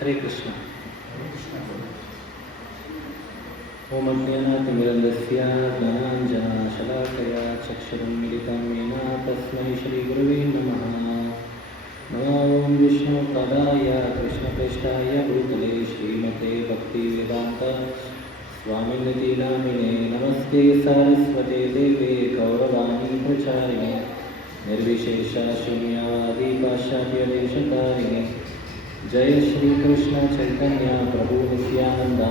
Hare Krishna. Om Ajnanaatimirandasya Gnananjana Shalakaya Chakshuram Militam Yena Tasmai Shri Gurave Namaha. Namo Om Vishnu Padaya Krishna Prestaya Bhutale Srimate Bhakti Vedanta Swaminiti Namine Namaste Saraswate Deve Gauravani Pracharine Nirvishesha Shunyavadi Pashatya Deshatarine Jai Shri Krishna Chaitanya Prabhu Nithyananda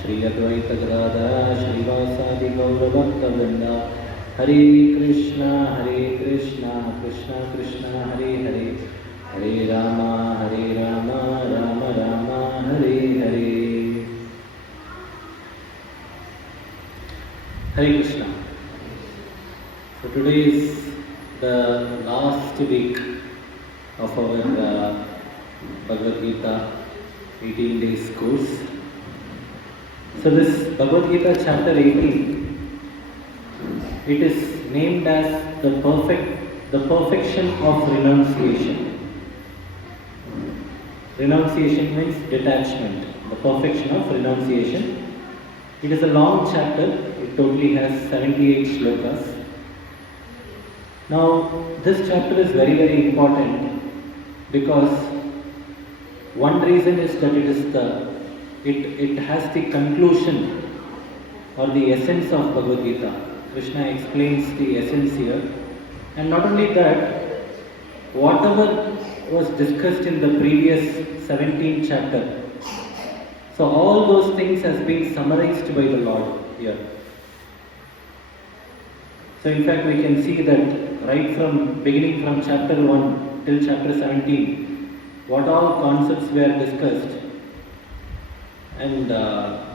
Shri Advaita Gadadhara Shrivasadi Gaura Bhakta Vrinda Hare Krishna Krishna Krishna Hare Hare Hare Rama Rama Rama Hare Hare. Hare Krishna. So today is the last week of our Bhagavadgita 18 days course. So this Bhagavadgita chapter 18, it is named as the perfection of renunciation. Renunciation means detachment, the perfection of renunciation. It is a long chapter, it totally has 78 shlokas. Now this chapter is very important because one reason is that it has the conclusion or the essence of Bhagavad Gita. Krishna explains the essence here, and not only that, whatever was discussed in the previous 17th chapter, so all those things has been summarized by the Lord here. So in fact we can see that right from beginning from chapter 1 till chapter 17, what all concepts were discussed, and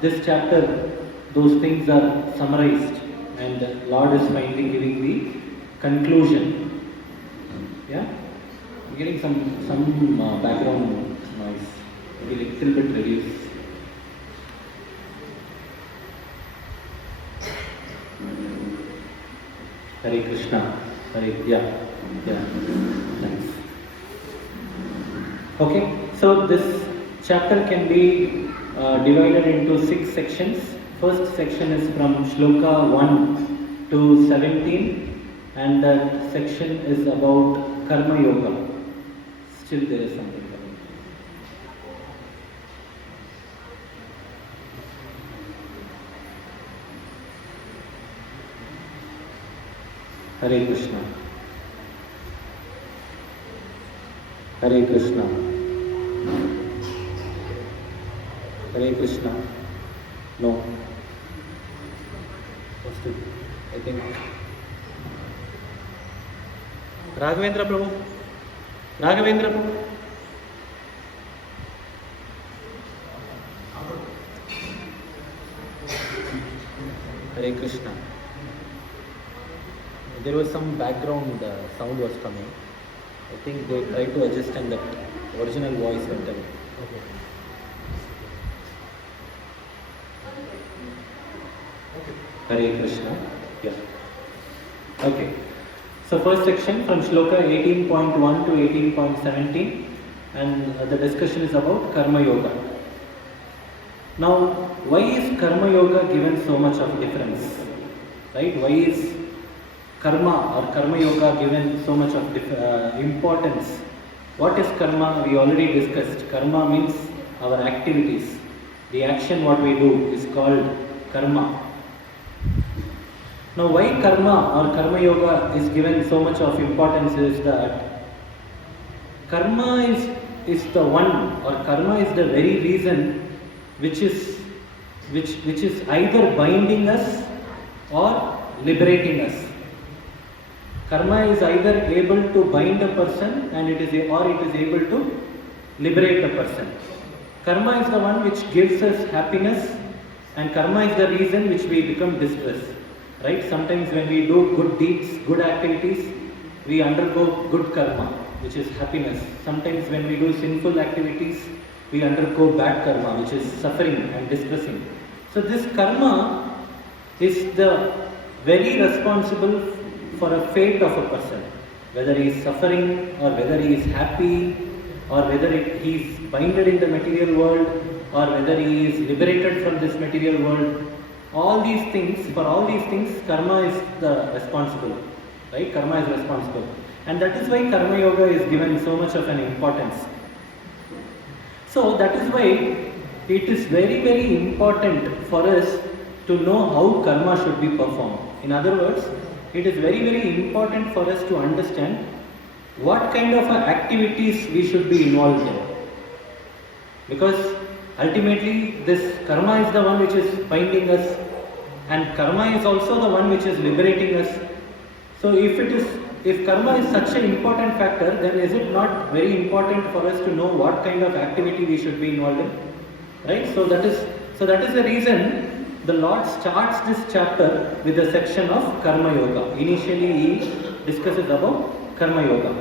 this chapter those things are summarized, and Lord is finally giving the conclusion. Yeah, I'm getting some background noise. Maybe a little bit reduce. Hare Krishna. Yeah. Thanks. Okay, so this chapter can be divided into 6 sections. First section is from shloka 1 to 17, and that section is about karma yoga. Still there is something coming. Hare Krishna. Hare Krishna. Hare Krishna. No. I think Raghavendra Prabhu. Hare Krishna. There was some background sound was coming. I think they tried to adjust and that original voice went away. Okay. Hare Krishna. Yeah. Okay. So first section from shloka 18.1 to 18.17, and the discussion is about karma yoga. Now, why is karma yoga given so much of difference? Right? Why is karma or karma yoga given so much of importance? What is karma? We already discussed. Karma means our activities. The action what we do is called karma. Now why karma or karma yoga is given so much of importance is that karma is the one, or karma is the very reason which is either binding us or liberating us. Karma is either able to bind a person or it is able to liberate a person. Karma is the one which gives us happiness, and karma is the reason which we become distressed. Right? Sometimes when we do good deeds, good activities, we undergo good karma, which is happiness. Sometimes when we do sinful activities, we undergo bad karma, which is suffering and distressing. So this karma is the very responsible for a fate of a person, whether he is suffering or whether he is happy or whether he is binded in the material world, or whether he is liberated from this material world. All these things, for all these things, karma is the responsible, right? Karma is responsible. And that is why karma yoga is given so much of an importance. So that is why it is very, very important for us to know how karma should be performed. In other words, it is very, very important for us to understand what kind of activities we should be involved in. Because ultimately this karma is the one which is binding us, and karma is also the one which is liberating us. So if karma is such an important factor, then is it not very important for us to know what kind of activity we should be involved in? Right? So that is the reason the Lord starts this chapter with a section of Karma Yoga. Initially he discusses about Karma Yoga.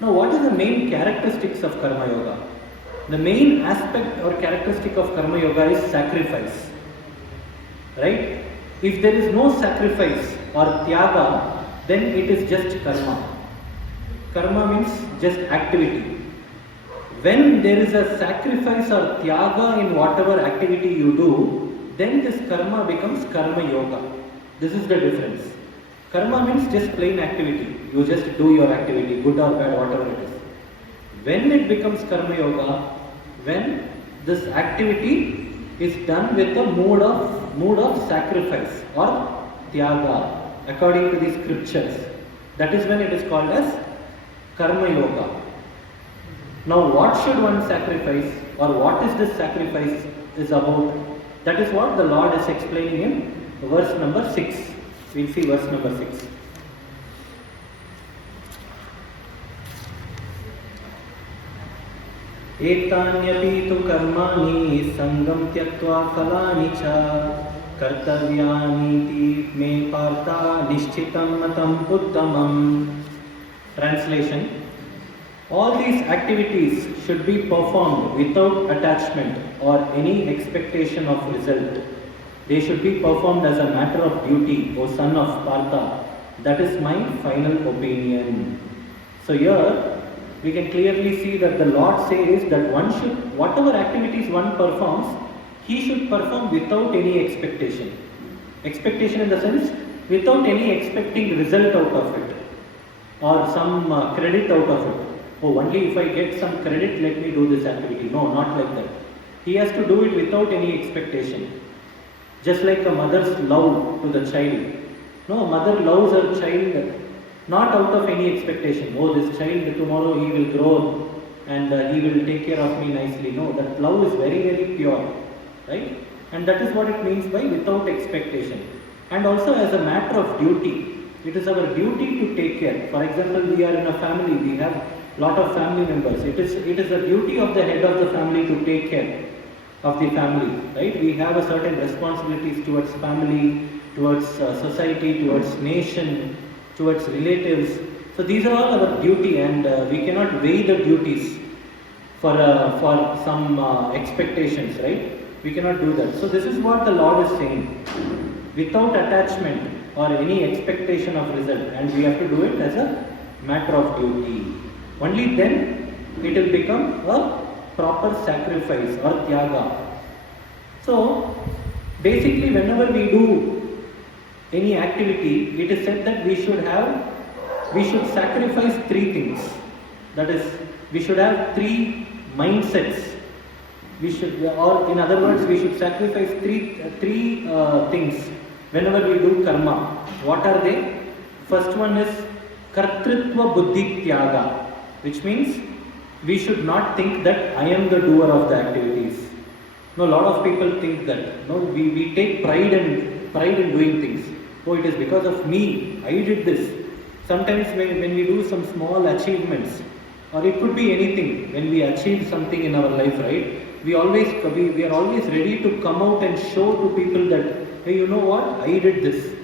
Now what is the main characteristics of Karma Yoga? The main aspect or characteristic of Karma Yoga is sacrifice. Right? If there is no sacrifice or tyaga, then it is just karma. Karma means just activity. When there is a sacrifice or tyaga in whatever activity you do, then this karma becomes karma yoga. This is the difference. Karma means just plain activity. You just do your activity, good or bad, whatever it is. When it becomes karma yoga, when this activity is done with a mood of sacrifice or tyaga, according to the scriptures, that is when it is called as karma yoga. Now what should one sacrifice, or what is this sacrifice is about? That is what the Lord is explaining in verse number 6. We will see verse number 6. एतान्यपि तु कर्माणि संगं त्यक्त्वा फलानि च कर्तव्यानीति मे पार्था निश्चितं मतं उत्तमम्. Translation: all these activities should be performed without attachment or any expectation of result. They should be performed as a matter of duty, O son of Partha. That is my final opinion. So here we can clearly see that the Lord says that one should, whatever activities one performs, he should perform without any expectation. Expectation in the sense, without any expecting result out of it, or some credit out of it. Oh, only if I get some credit, let me do this activity. No, not like that. He has to do it without any expectation. Just like a mother's love to the child. No, a mother loves her child not out of any expectation. Oh, this child tomorrow he will grow and he will take care of me nicely. No, that love is very, very pure. Right? And that is what it means by without expectation. And also as a matter of duty. It is our duty to take care. For example, we are in a family, we have lot of family members. It is the duty of the head of the family to take care of the family. Right? We have a certain responsibilities towards family, towards society, towards nation, towards relatives. So these are all our duty, and we cannot weigh the duties for some expectations, right? We cannot do that. So this is what the Lord is saying. Without attachment or any expectation of result, and we have to do it as a matter of duty. Only then it will become a proper sacrifice or tyaga. So basically whenever we do any activity, it is said that we should sacrifice three things. That is, we should have three mindsets. We should, or in other words, we should sacrifice three things whenever we do karma. What are they? First one is kartritva buddhi tyaga, which means we should not think that I am the doer of the activities. No, a lot of people think that. No, we take pride in doing things. Oh, it is because of me, I did this. Sometimes when we do some small achievements, or it could be anything, when we achieve something in our life, right? We are always ready to come out and show to people that, hey, you know what, I did this.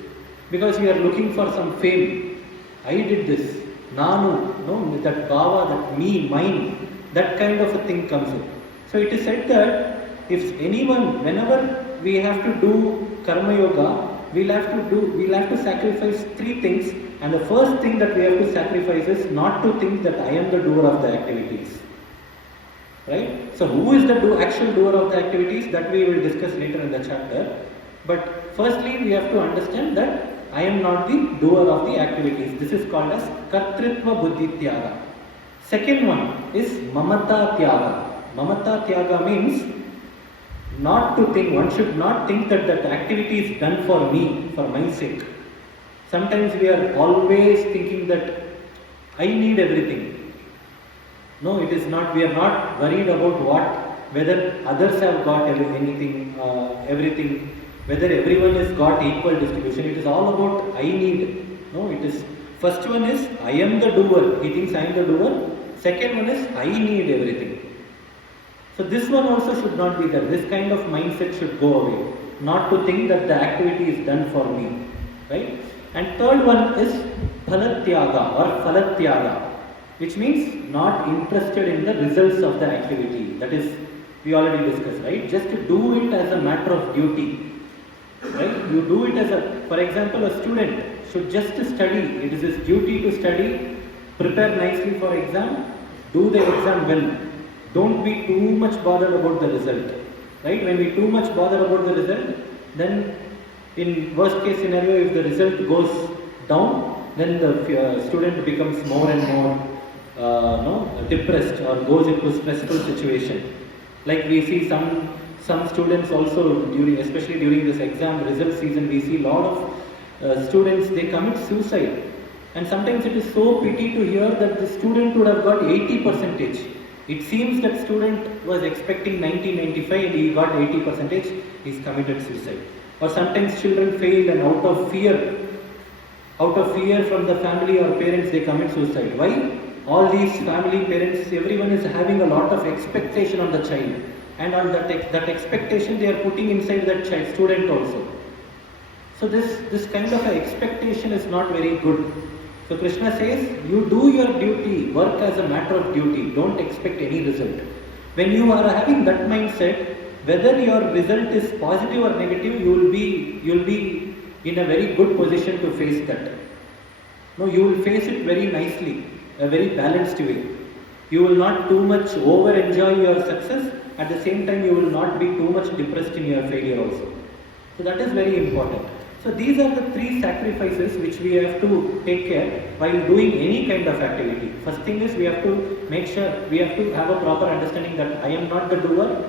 Because we are looking for some fame. I did this. Nanu, no, that bhava, that me, mine, that kind of a thing comes in. So it is said that if anyone, whenever we have to do karma yoga, we'll have to sacrifice three things, and the first thing that we have to sacrifice is not to think that I am the doer of the activities. right? So who is the actual doer of the activities, that we will discuss later in the chapter. But firstly we have to understand that I am not the doer of the activities. This is called as kartritva buddhi tyaga. Second one is mamata tyaga. Mamata tyaga means not to think, one should not think that that activity is done for me, for my sake. Sometimes we are always thinking that I need everything. No, it is not. We are not worried about whether others have got everything, whether everyone has got equal distribution. It is all about I need. No, it is. First one is I am the doer. He thinks I am the doer. Second one is I need everything. So this one also should not be there. This kind of mindset should go away. Not to think that the activity is done for me, right? And third one is phalatyaga or phalatyaga, which means not interested in the results of the activity. That is, we already discussed, right? Just to do it as a matter of duty, right? You do it as for example, a student should just study. It is his duty to study, prepare nicely for exam, do the exam well. Don't be too much bothered about the result, right? When we too much bother about the result, then in worst case scenario, if the result goes down, then the student becomes more and more depressed or goes into stressful situation. Like we see some students also especially during this exam result season, we see a lot of students, they commit suicide. And sometimes it is so pity to hear that the student would have got 80%. It seems that student was expecting 90-95 and he got 80%, he's committed suicide. Or sometimes children fail and out of fear from the family or parents, they commit suicide. Why? All these family, parents, everyone is having a lot of expectation on the child. And on that expectation they are putting inside that child, student also. So this kind of expectation is not very good. So Krishna says, you do your duty, work as a matter of duty, don't expect any result. When you are having that mindset, whether your result is positive or negative, you will be in a very good position to face that. No, you will face it very nicely, a very balanced way. You will not too much over enjoy your success, at the same time you will not be too much depressed in your failure also. So that is very important. So these are the three sacrifices which we have to take care while doing any kind of activity. First thing is we have to make sure, we have to have a proper understanding that I am not the doer.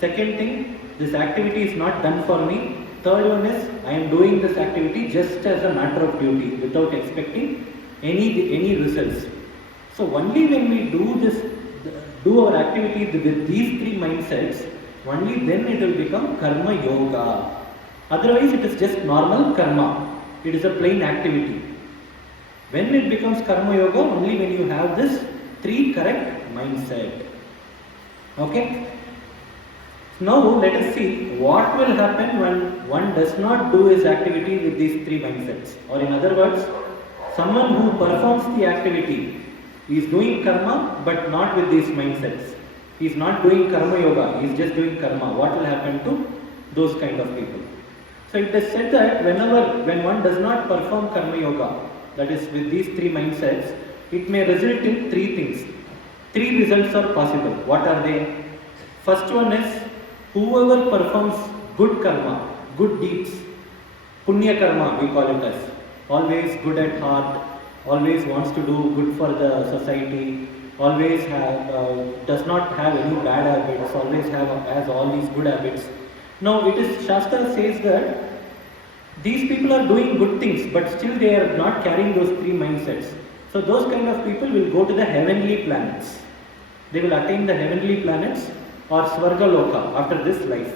Second thing, this activity is not done for me. Third one is I am doing this activity just as a matter of duty without expecting any results. So only when we do our activity with these three mindsets, only then it will become karma yoga. Otherwise it is just normal karma. It is a plain activity. When it becomes karma yoga, only when you have this three correct mindset. Okay? Now let us see what will happen when one does not do his activity with these three mindsets. Or in other words, someone who performs the activity is doing karma but not with these mindsets. He is not doing karma yoga, he is just doing karma. What will happen to those kind of people? So it is said that when one does not perform karma yoga, that is with these three mindsets, it may result in three things. Three results are possible. What are they? First one is, whoever performs good karma, good deeds, punya karma we call it as, always good at heart, always wants to do good for the society, always does not have any bad habits, always has all these good habits. Now it is, Shastra says that these people are doing good things but still they are not carrying those three mindsets. So those kind of people will go to the heavenly planets. They will attain the heavenly planets or Swarga Loka after this life.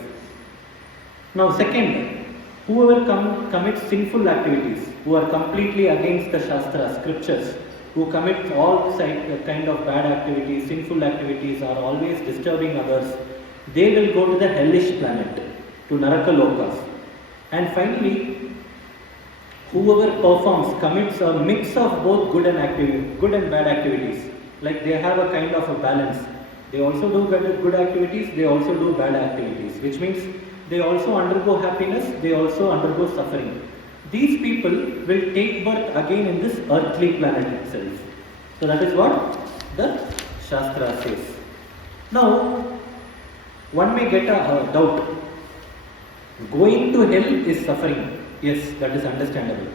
Now second, whoever commits sinful activities, who are completely against the Shastra, scriptures, who commit all kind of bad activities, sinful activities, are always disturbing others, they will go to the hellish planet, to Naraka Lokas. And finally, whoever commits a mix of both good and bad activities, like they have a kind of a balance. They also do good activities, they also do bad activities, which means they also undergo happiness, they also undergo suffering. These people will take birth again in this earthly planet itself. So that is what the Shastra says. Now, one may get a doubt. Going to hell is suffering. Yes, that is understandable.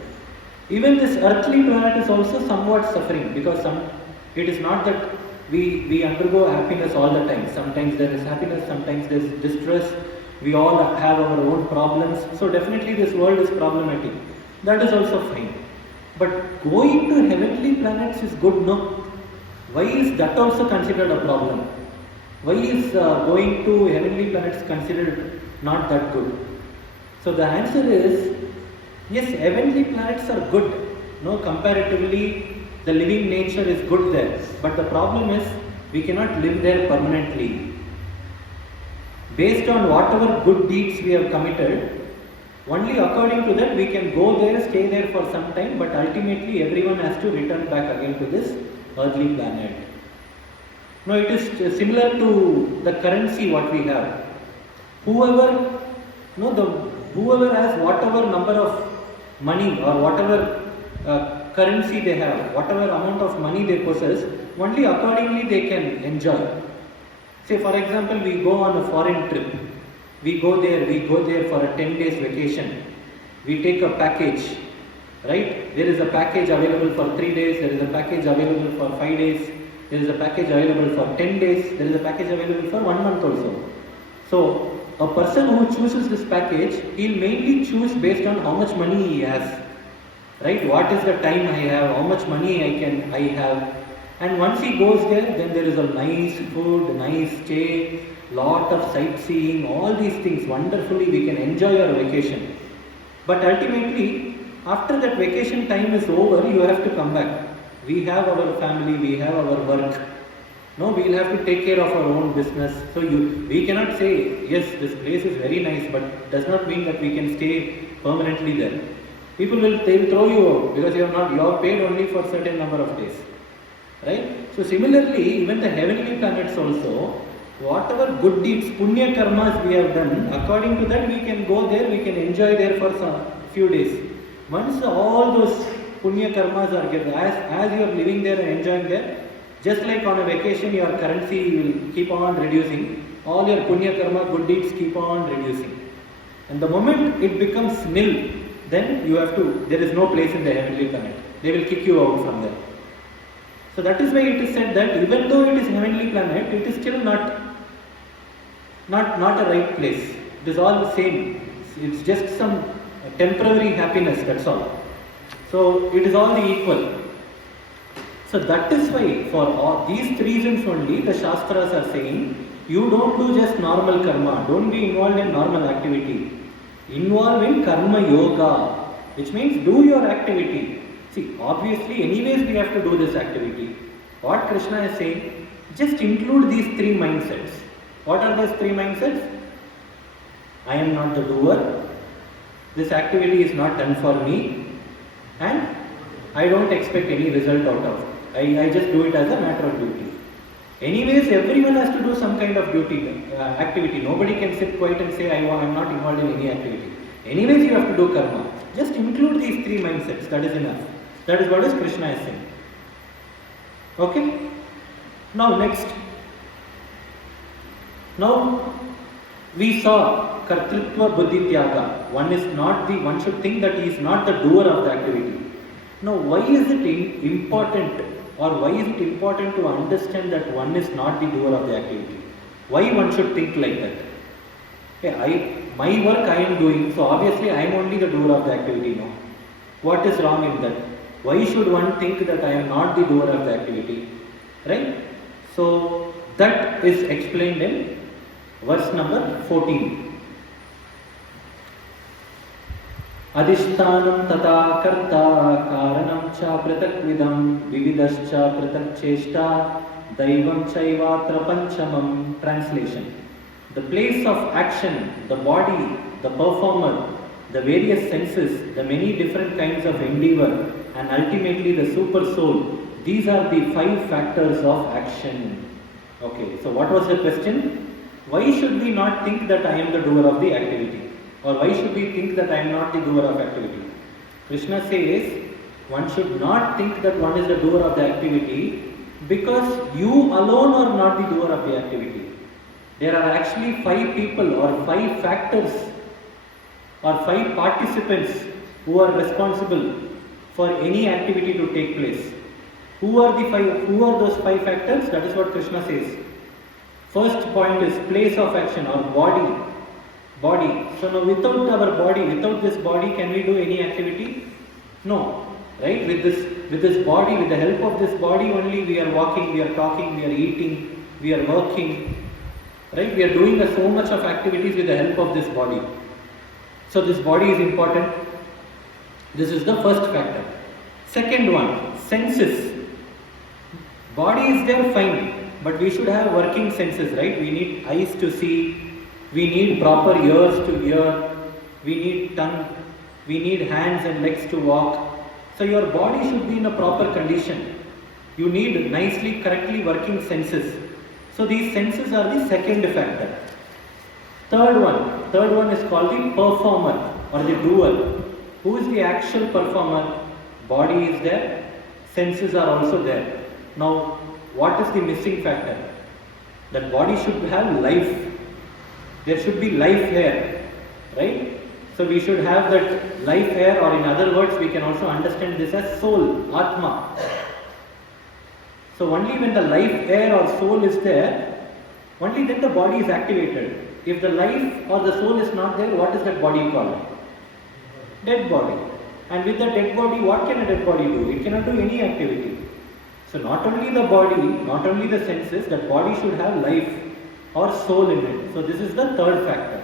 Even this earthly planet is also somewhat suffering, because it is not that we undergo happiness all the time. Sometimes there is happiness, sometimes there is distress. We all have our own problems. So definitely this world is problematic. That is also fine. But going to heavenly planets is good, no? Why is that also considered a problem? Why is going to heavenly planets considered not that good? So the answer is, yes, heavenly planets are good. No, comparatively, the living nature is good there. But the problem is, we cannot live there permanently. Based on whatever good deeds we have committed, only according to that we can go there, stay there for some time, but ultimately everyone has to return back again to this earthly planet. Now it is similar to the currency what we have. Whoever has whatever number of money or whatever currency they have, whatever amount of money they possess, only accordingly they can enjoy. Say for example, we go on a foreign trip. We go there for a 10 days vacation. We take a package, right? There is a package available for 3 days, there is a package available for 5 days, there is a package available for 10 days, there is a package available for 1 month also. So, a person who chooses this package, he'll mainly choose based on how much money he has, right? What is the time I have, how much money I have. And once he goes there, then there is a nice food, nice stay, lot of sightseeing, all these things, wonderfully we can enjoy our vacation. But ultimately, after that vacation time is over, you have to come back. We have our family, we have our work. No, we will have to take care of our own business. So we cannot say, yes, this place is very nice, but does not mean that we can stay permanently there. People will throw you out because you are paid only for certain number of days. Right? So similarly, even the heavenly planets also, whatever good deeds, punya karmas we have done, according to that we can go there, we can enjoy there for some few days. Once all those punya karmas are given, as you are living there and enjoying there, just like on a vacation your currency will keep on reducing, all your punya karma, good deeds keep on reducing. And the moment it becomes nil, then there is no place in the heavenly planet. They will kick you out from there. So that is why it is said that even though it is heavenly planet, it is still not a right place. It is all the same. It's just some temporary happiness, that's all. So it is all the equal. So that is why for all these reasons only the Shastras are saying, you don't do just normal karma, don't be involved in normal activity. Involve in karma yoga, which means do your activity. See, obviously, anyways we have to do this activity. What Krishna is saying, just include these 3 mindsets. What are those 3 mindsets? I am not the doer, this activity is not done for me, and I don't expect any result out of it. I just do it as a matter of duty. Anyways, everyone has to do some kind of activity. Nobody can sit quiet and say, I'm not involved in any activity. Anyways, you have to do karma. Just include these 3 mindsets, that is enough. That is what Krishna is saying. Okay? Now next. Now we saw kartritva buddhi tyaga. One should think that he is not the doer of the activity. Now why is it important, or why is it important to understand that one is not the doer of the activity? Why one should think like that? Okay, my work I am doing, so obviously I am only the doer of the activity now. What is wrong in that? Why should one think that I am not the doer of the activity? Right? So that is explained in verse number 14. Adhishtanam tata karta karanam cha pratakvidam vividascha pratakcheshta daivam chaivatra panchamam. Translation. The place of action, the body, the performer, the various senses, the many different kinds of endeavor, and ultimately the super soul. These are the 5 factors of action. Okay, so what was the question? Why should we not think that I am the doer of the activity? Or why should we think that I am not the doer of activity? Krishna says, one should not think that one is the doer of the activity, Because you alone are not the doer of the activity. There are actually 5 people or 5 factors or 5 participants who are responsible for any activity to take place. Who are those 5 factors? That is what Krishna says. First point is place of action or body. So now without our body, without this body, can we do any activity? No. Right? With this body, with the help of this body only, we are walking, we are talking, we are eating, we are working. Right? We are doing so much of activities with the help of this body. So this body is important. This is the first factor. Second one, senses. Body is there, fine, but we should have working senses, right? We need eyes to see, we need proper ears to hear, we need tongue, we need hands and legs to walk. So your body should be in a proper condition. You need nicely, correctly working senses. So these senses are the second factor. Third one is called the performer or the doer. Who is the actual performer? Body is there, senses are also there. Now, what is the missing factor? That body should have life. There should be life here, right? So we should have that life here, or in other words, we can also understand this as soul, Atma. So only when the life air or soul is there, only then the body is activated. If the life or the soul is not there, what is that body called? Dead body. And with the dead body, what can a dead body do? It cannot do any activity. So not only the body, not only the senses, that body should have life or soul in it. So this is the third factor.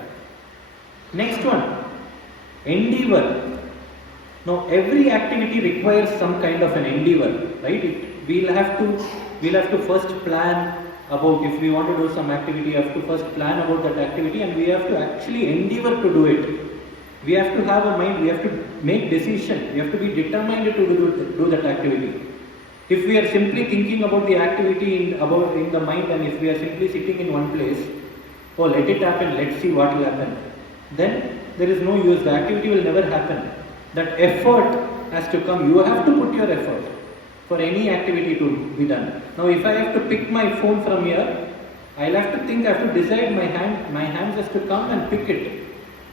Next one, endeavor. Now every activity requires some kind of an endeavor, right? We'll have to first plan about, if we want to do some activity, we have to first plan about that activity, and we have to actually endeavor to do it. We have to have a mind, we have to make decision, we have to be determined to do that activity. If we are simply thinking about the activity in the mind, and if we are simply sitting in one place, oh, let it happen, let's see what will happen, then there is no use, the activity will never happen. That effort has to come, you have to put your effort for any activity to be done. Now if I have to pick my phone from here, I'll have to think, I have to decide, my hands has to come and pick it.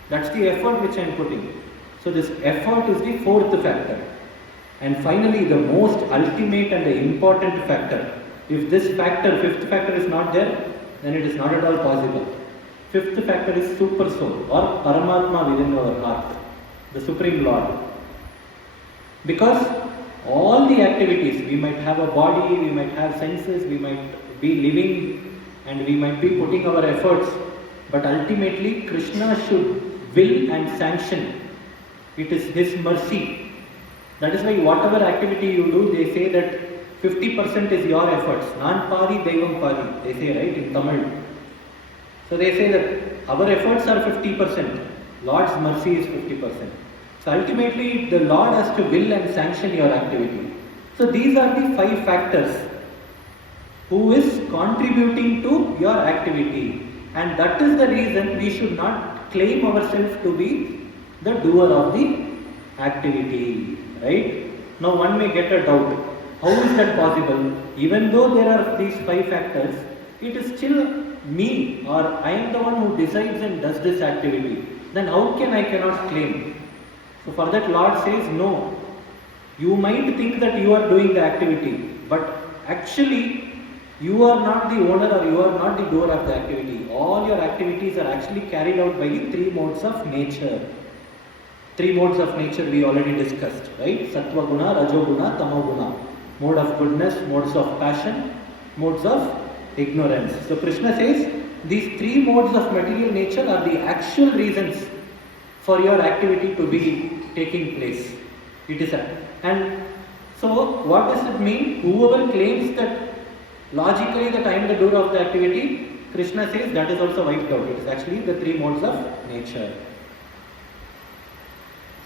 That's the effort which I am putting. So this effort is the fourth factor. And finally, the most ultimate and the important factor. If this factor, fifth factor is not there, then it is not at all possible. Fifth factor is super soul or Paramatma within our heart, the Supreme Lord. Because all the activities, we might have a body, we might have senses, we might be living, and we might be putting our efforts, but ultimately Krishna should will and sanction. It is His mercy. That is why whatever activity you do, they say that 50% is your efforts. Nan pari devam pari, they say, right, in Tamil. So they say that our efforts are 50%, Lord's mercy is 50%. So ultimately the Lord has to will and sanction your activity. So these are the 5 factors who is contributing to your activity, and that is the reason we should not claim ourselves to be the doer of the activity, right? Now one may get a doubt, how is that possible? Even though there are these 5 factors, it is still me, or I am the one who decides and does this activity. Then how can I cannot claim? So for that Lord says, no, you might think that you are doing the activity, but actually you are not the owner or you are not the doer of the activity. All your activities are actually carried out by the 3 modes of nature. 3 modes of nature we already discussed, right? Sattva guna, Rajo guna, Tamo guna. Mode of goodness, modes of passion, modes of ignorance. So Krishna says these 3 modes of material nature are the actual reasons for your activity to be taking place. It is and so what does it mean? Whoever claims that logically that I am the doer of the activity, Krishna says that is also wiped out. It is actually the 3 modes of nature.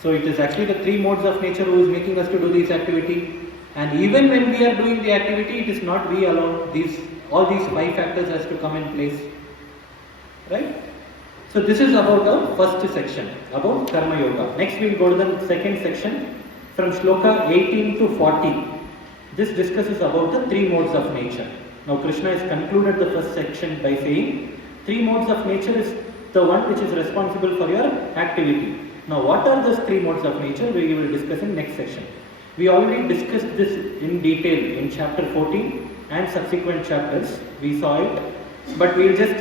So it is actually the 3 modes of nature who is making us to do this activity. And even when we are doing the activity, it is not we alone. All these 5 factors has to come in place. Right? So this is about the first section, about Karma Yoga. Next we will go to the second section from Shloka 18 to 40. This discusses about the three modes of nature. Now Krishna has concluded the first section by saying three modes of nature is the one which is responsible for your activity. Now what are those three modes of nature? We will discuss in next section. We already discussed this in detail in chapter 14 and subsequent chapters. We saw it, but we will just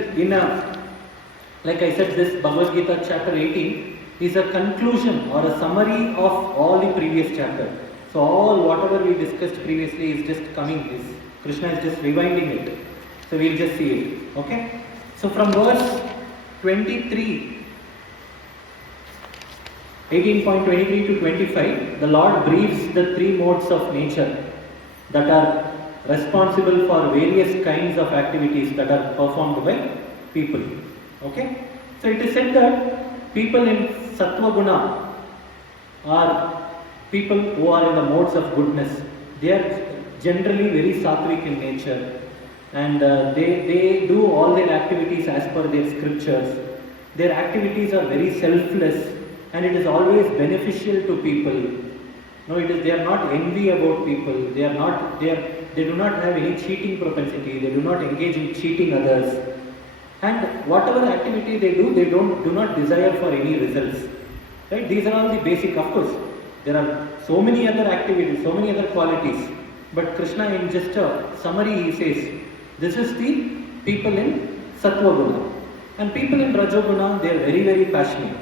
like I said, this Bhagavadgita chapter 18 is a conclusion or a summary of all the previous chapter. So all whatever we discussed previously is just coming, Krishna is just rewinding it. So we will just see it. Okay? So from verse 23, 18.23 to 25, the Lord briefs the three modes of nature that are responsible for various kinds of activities that are performed by people. Okay? So it is said that people in Sattva Guna are people who are in the modes of goodness. They are generally very sattvic in nature, and they do all their activities as per their scriptures. Their activities are very selfless, and it is always beneficial to people. No, they are not envy about people. They do not have any cheating propensity. They do not engage in cheating others. And whatever activity they do, they do not desire for any results. Right? These are all the basic. Of course, there are so many other activities, so many other qualities. But Krishna, in just a summary, he says, this is the people in Sattva Guna. And people in Rajo Guna, they are very, very passionate.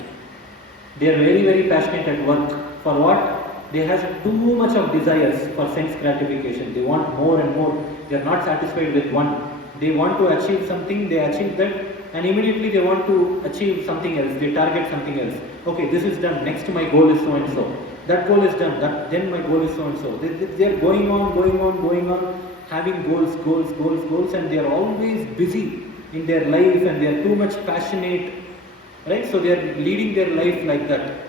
They are very, very passionate at work. For what? They have too much of desires for sense gratification. They want more and more. They are not satisfied with one. They want to achieve something, they achieve that, and immediately they want to achieve something else. They target something else. Okay, this is done. Next my goal is so and so. That goal is done. Then my goal is so and so. They are going on, having goals, and they are always busy in their life, and they are too much passionate. Right? So they are leading their life like that.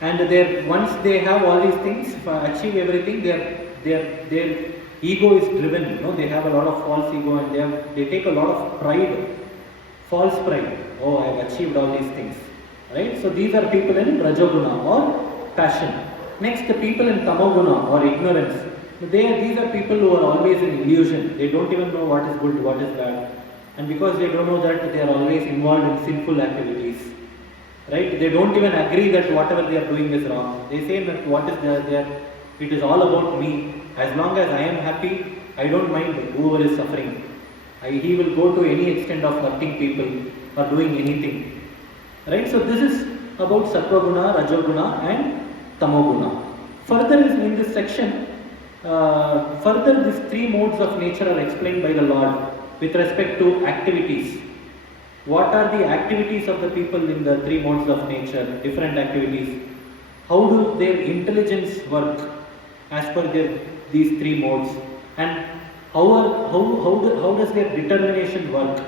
And once they have all these things, achieve everything, their ego is driven. They have a lot of false ego, and they take a lot of pride, false pride. Oh, I have achieved all these things. Right? So these are people in Rajoguna or passion. Next, the people in Tamoguna or ignorance. These are people who are always in illusion. They don't even know what is good, what is bad. And because they don't know that, they are always involved in sinful activities. Right? They don't even agree that whatever they are doing is wrong. They say that it is all about me. As long as I am happy, I don't mind whoever is suffering. He will go to any extent of hurting people or doing anything. Right? So this is about Sattva Guna, Rajoguna and Tamoguna. Further in this section, these three modes of nature are explained by the Lord with respect to activities. What are the activities of the people in the three modes of nature, different activities? How do their intelligence work as per these three modes? And how does their determination work?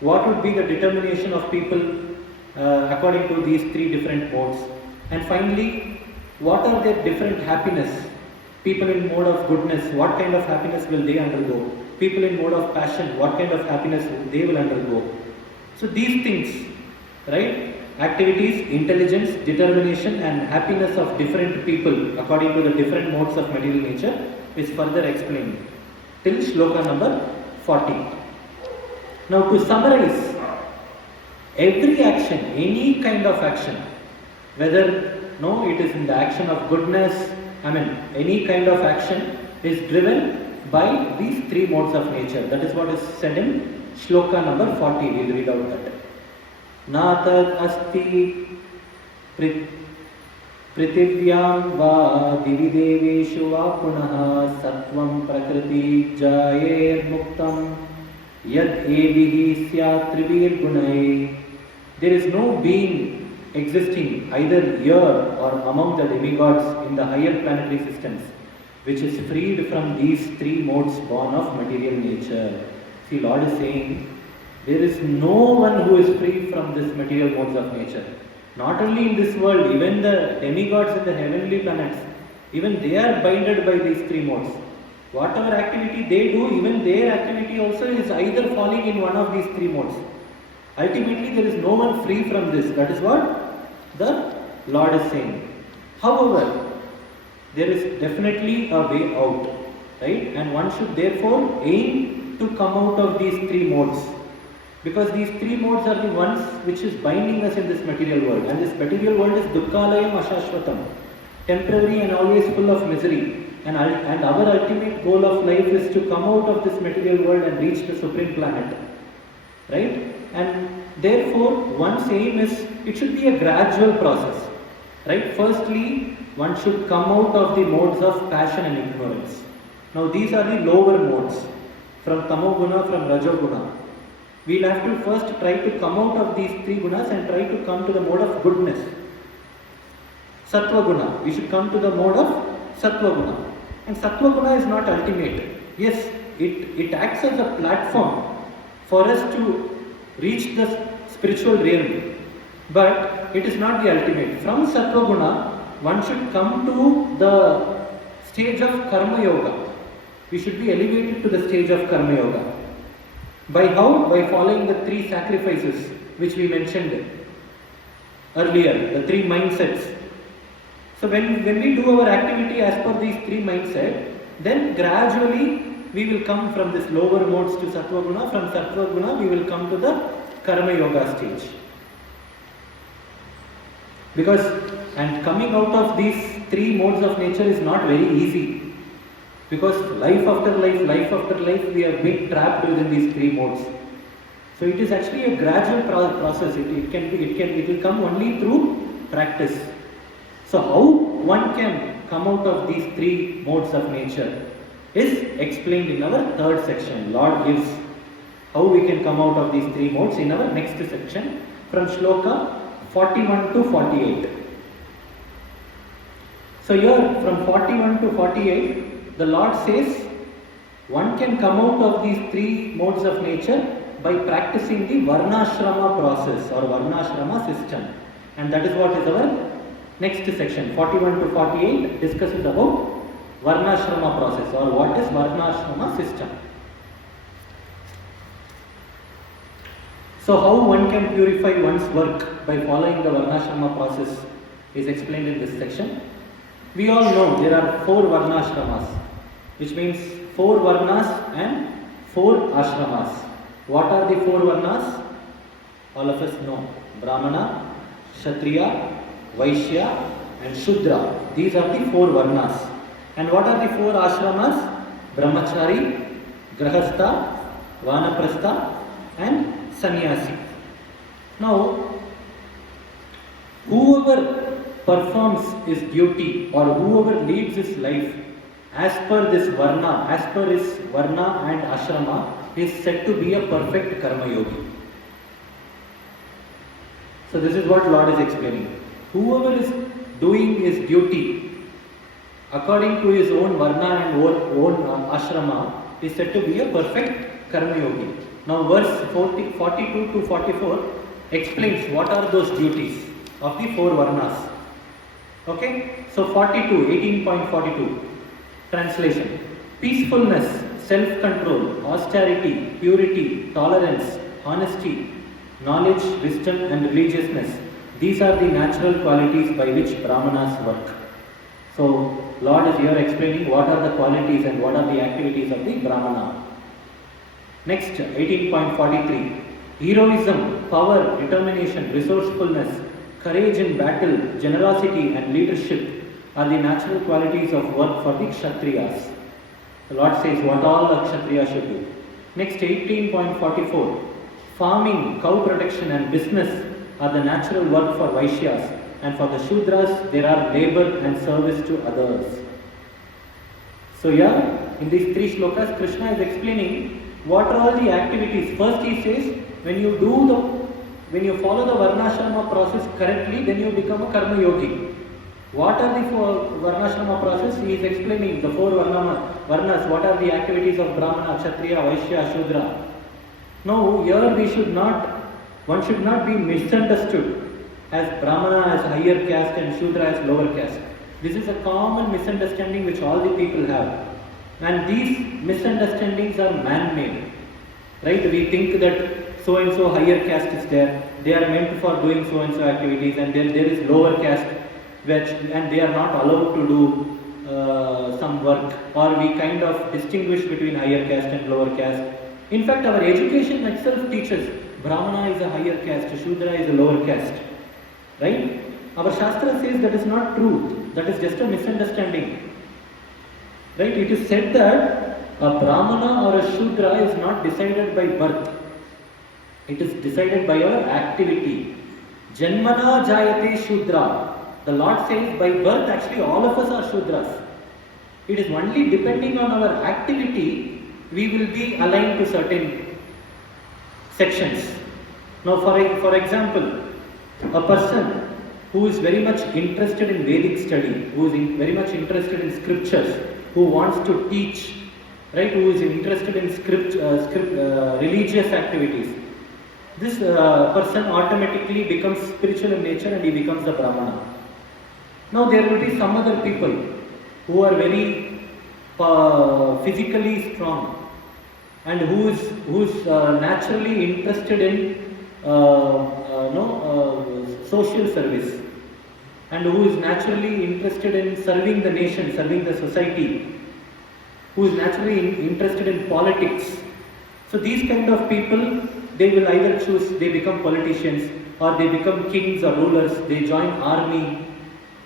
What would be the determination of people according to these three different modes? And finally, what are their different happiness? People in mode of goodness, what kind of happiness will they undergo? People in mode of passion, what kind of happiness they will undergo? So these things, right? Activities, intelligence, determination and happiness of different people according to the different modes of material nature is further explained till shloka number 40. Now to summarize, every action, any kind of action, whether it is in the action of goodness, any kind of action is driven by these three modes of nature. That is what is said in shloka number 40. We will read out that. Natad asti prithivyan va divideveshu va punaha sattvam prakriti jayer muktam yad evihi syat trivir gunai. There is no being existing either here or among the demigods in the higher planetary systems which is freed from these three modes born of material nature. See, Lord is saying, there is no one who is free from this material modes of nature. Not only in this world, even the demigods in the heavenly planets, even they are binded by these three modes. Whatever activity they do, even their activity also is either falling in one of these three modes. Ultimately, there is no one free from this. That is what the Lord is saying. However, there is definitely a way out, right? And one should therefore aim to come out of these three modes, because these three modes are the ones which is binding us in this material world, and this material world is dukkhalayam ashashvatam, temporary and always full of misery, and our ultimate goal of life is to come out of this material world and reach the supreme planet, right? And therefore one's aim is, it should be a gradual process, right? Firstly, one should come out of the modes of passion and ignorance. Now these are the lower modes, from tamoguna, from rajoguna. We'll have to first try to come out of these three gunas and try to come to the mode of goodness. Sattva guna. We should come to the mode of sattva guna. And sattva guna is not ultimate. Yes, it acts as a platform for us to reach the spiritual realm, but it is not the ultimate. From sattva guna, one should come to the stage of karma yoga. We should be elevated to the stage of karma yoga. By how? By following the three sacrifices which we mentioned earlier, the three mindsets. So when we do our activity as per these three mindsets, then gradually we will come from this lower modes to sattva guna. From sattva guna we will come to the karma yoga stage. And coming out of these three modes of nature is not very easy. Because life after life, we have been trapped within these three modes. So it is actually a gradual process. It will come only through practice. So how one can come out of these three modes of nature is explained in our third section. Lord gives how we can come out of these three modes in our next section, from shloka 41 to 48. So here from 41 to 48, the Lord says one can come out of these three modes of nature by practicing the varnashrama process or varnashrama system, and that is what is our next section. 41 to 48 discusses about varnashrama process, or what is varnashrama system. So how one can purify one's work by following the varnashrama process is explained in this section. We all know there are 4 varnashramas, which means 4 varnas and 4 ashramas. What are the 4 varnas? All of us know. Brahmana, Kshatriya, Vaishya and Shudra. These are the 4 varnas. And what are the 4 ashramas? Brahmachari, Grahastha, Vanaprastha and Sannyasi. Now, whoever performs his duty or whoever leads his life as per this varna, as per his varna and ashrama, is said to be a perfect karma yogi. So this is what Lord is explaining. Whoever is doing his duty according to his own varna and own ashrama is said to be a perfect karma yogi. Now verse 42 to 44 explains what are those duties of the 4 varnas. Okay, so 18.42 translation. Peacefulness, self-control, austerity, purity, tolerance, honesty, knowledge, wisdom and religiousness. These are the natural qualities by which Brahmanas work. So Lord is here explaining what are the qualities and what are the activities of the Brahmana. Next, 18.43. Heroism, power, determination, resourcefulness, courage in battle, generosity and leadership are the natural qualities of work for the Kshatriyas. The Lord says what all the Kshatriyas should do. Next, 18.44. Farming, cow protection and business are the natural work for Vaishyas, and for the Shudras there are labor and service to others. So here, in these 3 shlokas, Krishna is explaining what are all the activities. First he says, when you follow the varnashrama process correctly, then you become a karma yogi. What are the 4 varnashrama process? He is explaining the 4 varnas, what are the activities of Brahmana, Kshatriya, Vaishya, Shudra. Now here one should not be misunderstood as Brahmana as higher caste and Shudra as lower caste. This is a common misunderstanding which all the people have. And these misunderstandings are man-made. Right? We think that so and so higher caste is there, they are meant for doing so and so activities, and then there is lower caste and they are not allowed to do some work, or we kind of distinguish between higher caste and lower caste. In fact, our education itself teaches Brahmana is a higher caste, Shudra is a lower caste. Right? Our Shastra says that is not true. That is just a misunderstanding. Right? It is said that a Brahmana or a Shudra is not decided by birth. It is decided by our activity. Janmana jayate Shudra. The Lord says by birth actually all of us are Shudras. It is only depending on our activity we will be aligned to certain sections. Now for example, a person who is very much interested in Vedic study, who is very much interested in scriptures, who wants to teach, right, who is interested in religious activities, this person automatically becomes spiritual in nature and he becomes a Brahmana. Now there will be some other people who are very physically strong and who is naturally interested in social service, and who is naturally interested in serving the nation, serving the society, who is naturally interested in politics. So these kind of people, they will either choose, they become politicians, or they become kings or rulers, they join army,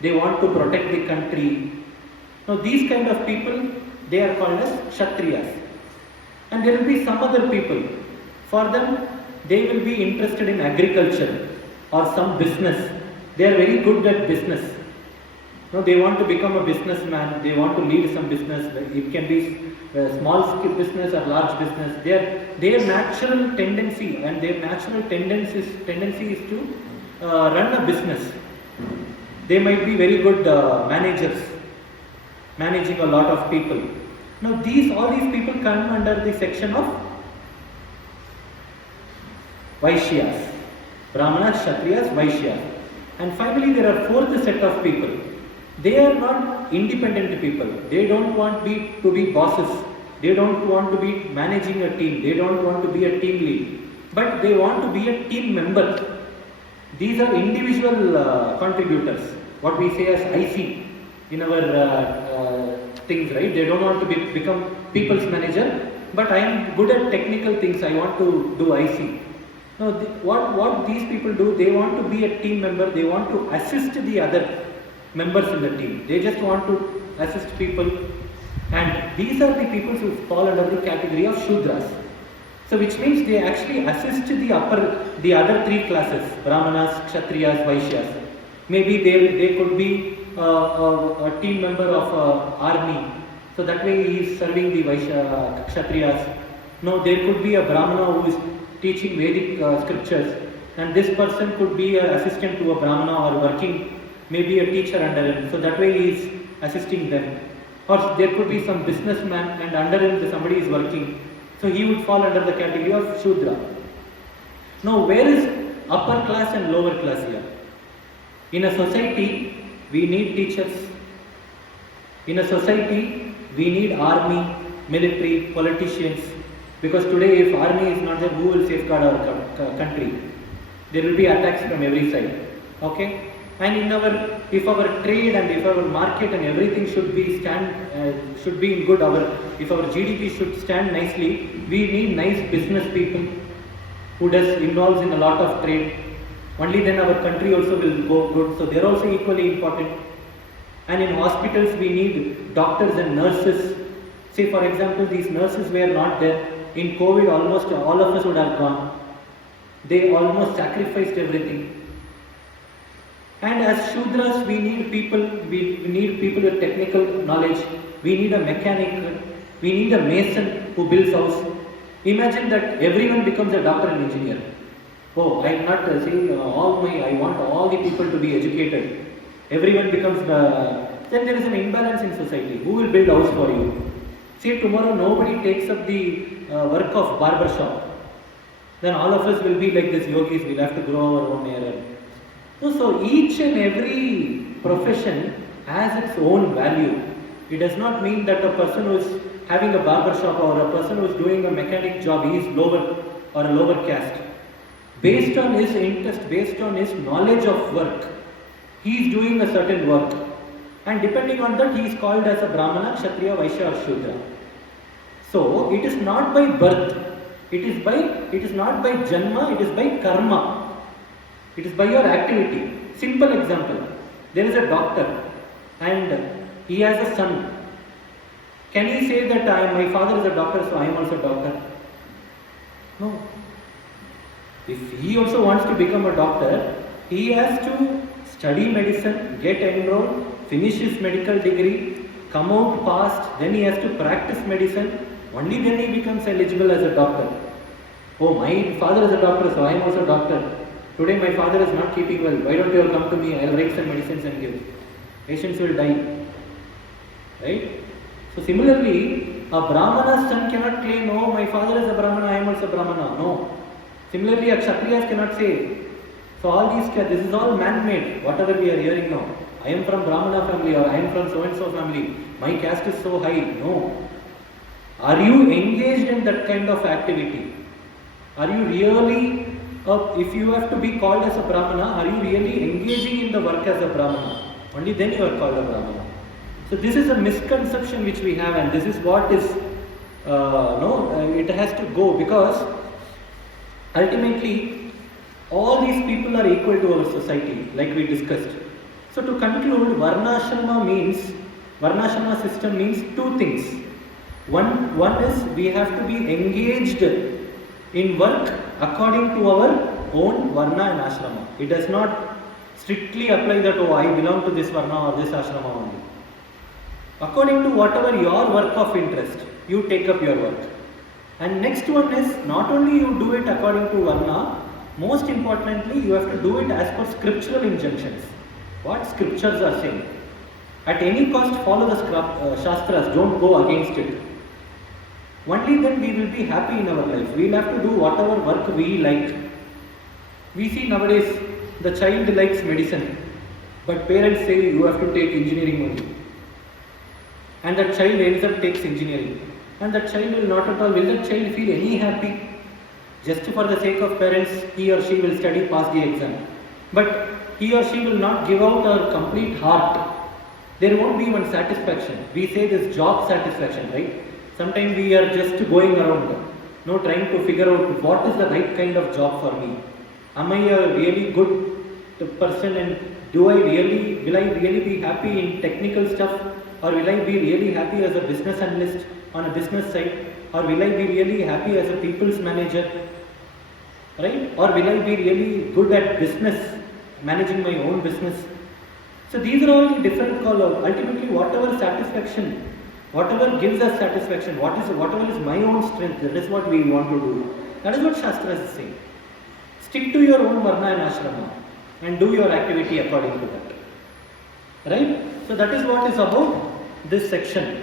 they want to protect the country. Now these kind of people, they are called as Kshatriyas. And there will be some other people, for them, they will be interested in agriculture or some business. They are very good at business. No, they want to become a businessman, they want to lead some business. It can be a small scale business or large business. Their natural tendency and their natural tendency is to run a business. They might be very good managers, managing a lot of people. Now all these people come under the section of Vaishyas. Brahmanas, Kshatriyas, Vaishyas. And finally there are fourth set of people. They are not independent people. They don't want to be bosses. They don't want to be managing a team. They don't want to be a team lead. But they want to be a team member. These are individual contributors. What we say as IC in our things, right? They don't want to become people's manager. But I am good at technical things. I want to do IC. Now, what these people do, they want to be a team member, they want to assist the other members in the team. They just want to assist people, and these are the people who fall under the category of Shudras. So which means they actually assist the other three classes, Brahmanas, Kshatriyas, Vaishyas. Maybe they could be a team member of army, so that way he is serving the Kshatriyas. No, there could be a Brahmana who is teaching Vedic scriptures, and this person could be an assistant to a Brahmana or working, maybe a teacher under him, so that way he is assisting them. Or there could be some businessman and under him somebody is working, so he would fall under the category of Shudra. Now where is upper class and lower class here? In a society we need teachers, in a society we need army, military, politicians. Because today if army is not there, who will safeguard our country? There will be attacks from every side. Okay? And if our trade and if our market and everything should be in good, if our GDP should stand nicely, we need nice business people who involves in a lot of trade. Only then our country also will go good. So they are also equally important. And in hospitals we need doctors and nurses. Say for example, these nurses were not there. In COVID, almost all of us would have gone. They almost sacrificed everything. And as Shudras, we need people with technical knowledge. We need a mechanic. We need a mason who builds house. Imagine that everyone becomes a doctor and engineer. Oh, I am not saying I want all the people to be educated. Everyone becomes then there is an imbalance in society. Who will build house for you? See, tomorrow nobody takes up the work of barber shop. Then all of us will be like this yogis, we'll have to grow our own hair. So each and every profession has its own value. It does not mean that a person who is having a barber shop or a person who is doing a mechanic job, he is lower or a lower caste. Based on his interest, based on his knowledge of work, he is doing a certain work. and depending on that he is called as a Brahmana, Kshatriya, Vaishya or Shudra. So it is not by birth, it is not by janma, it is by karma. It is by your activity. Simple example. There is a doctor and he has a son. Can he say that my father is a doctor, so I am also a doctor? No. If he also wants to become a doctor, he has to study medicine, get enrolled, finish his medical degree, come out passed, then he has to practice medicine. Only then he becomes eligible as a doctor. Oh, my father is a doctor, so I am also a doctor. Today my father is not keeping well. Why don't you all come to me? I will write some medicines and give. Patients will die. Right? So similarly, a Brahmana's son cannot claim, oh, my father is a Brahmana, I am also a Brahmana. No. Similarly, a Kshatriyas cannot say. So all these, this is all man-made, whatever we are hearing now. I am from Brahmana family or I am from so-and-so family. My caste is so high. No. Are you engaged in that kind of activity? Are you really, if you have to be called as a Brahmana, are you really engaging in the work as a Brahmana? Only then you are called a Brahmana. So this is a misconception which we have, and this is what is, it has to go, because ultimately all these people are equal to our society, like we discussed. So to conclude, Varnashrama system means two things. One is we have to be engaged in work according to our own Varna and Ashrama. It does not strictly apply that, oh, I belong to this Varna or this Ashrama only. According to whatever your work of interest, you take up your work. And next one is, not only you do it according to Varna, most importantly, you have to do it as per scriptural injunctions. What scriptures are saying. At any cost, follow the Shastras, don't go against it. Only then we will be happy in our life. We will have to do whatever work we like. We see nowadays, the child likes medicine, but parents say you have to take engineering only. And that child ends up takes engineering. And that child will not at all, will that child feel any happy? Just for the sake of parents, he or she will study, pass the exam. But he or she will not give out her complete heart. There won't be one satisfaction. We say this job satisfaction, right? Sometimes we are just going around, trying to figure out what is the right kind of job for me. Am I a really good person, and will I really be happy in technical stuff, or will I be really happy as a business analyst on a business side, or will I be really happy as a people's manager, right? Or will I be really good at business, managing my own business? So these are all the different colors. Ultimately, whatever satisfaction, whatever gives us satisfaction, whatever is my own strength, that is what we want to do. That is what Shastra is saying. Stick to your own Varna and Ashrama and do your activity according to that. Right? So that is what is about this section,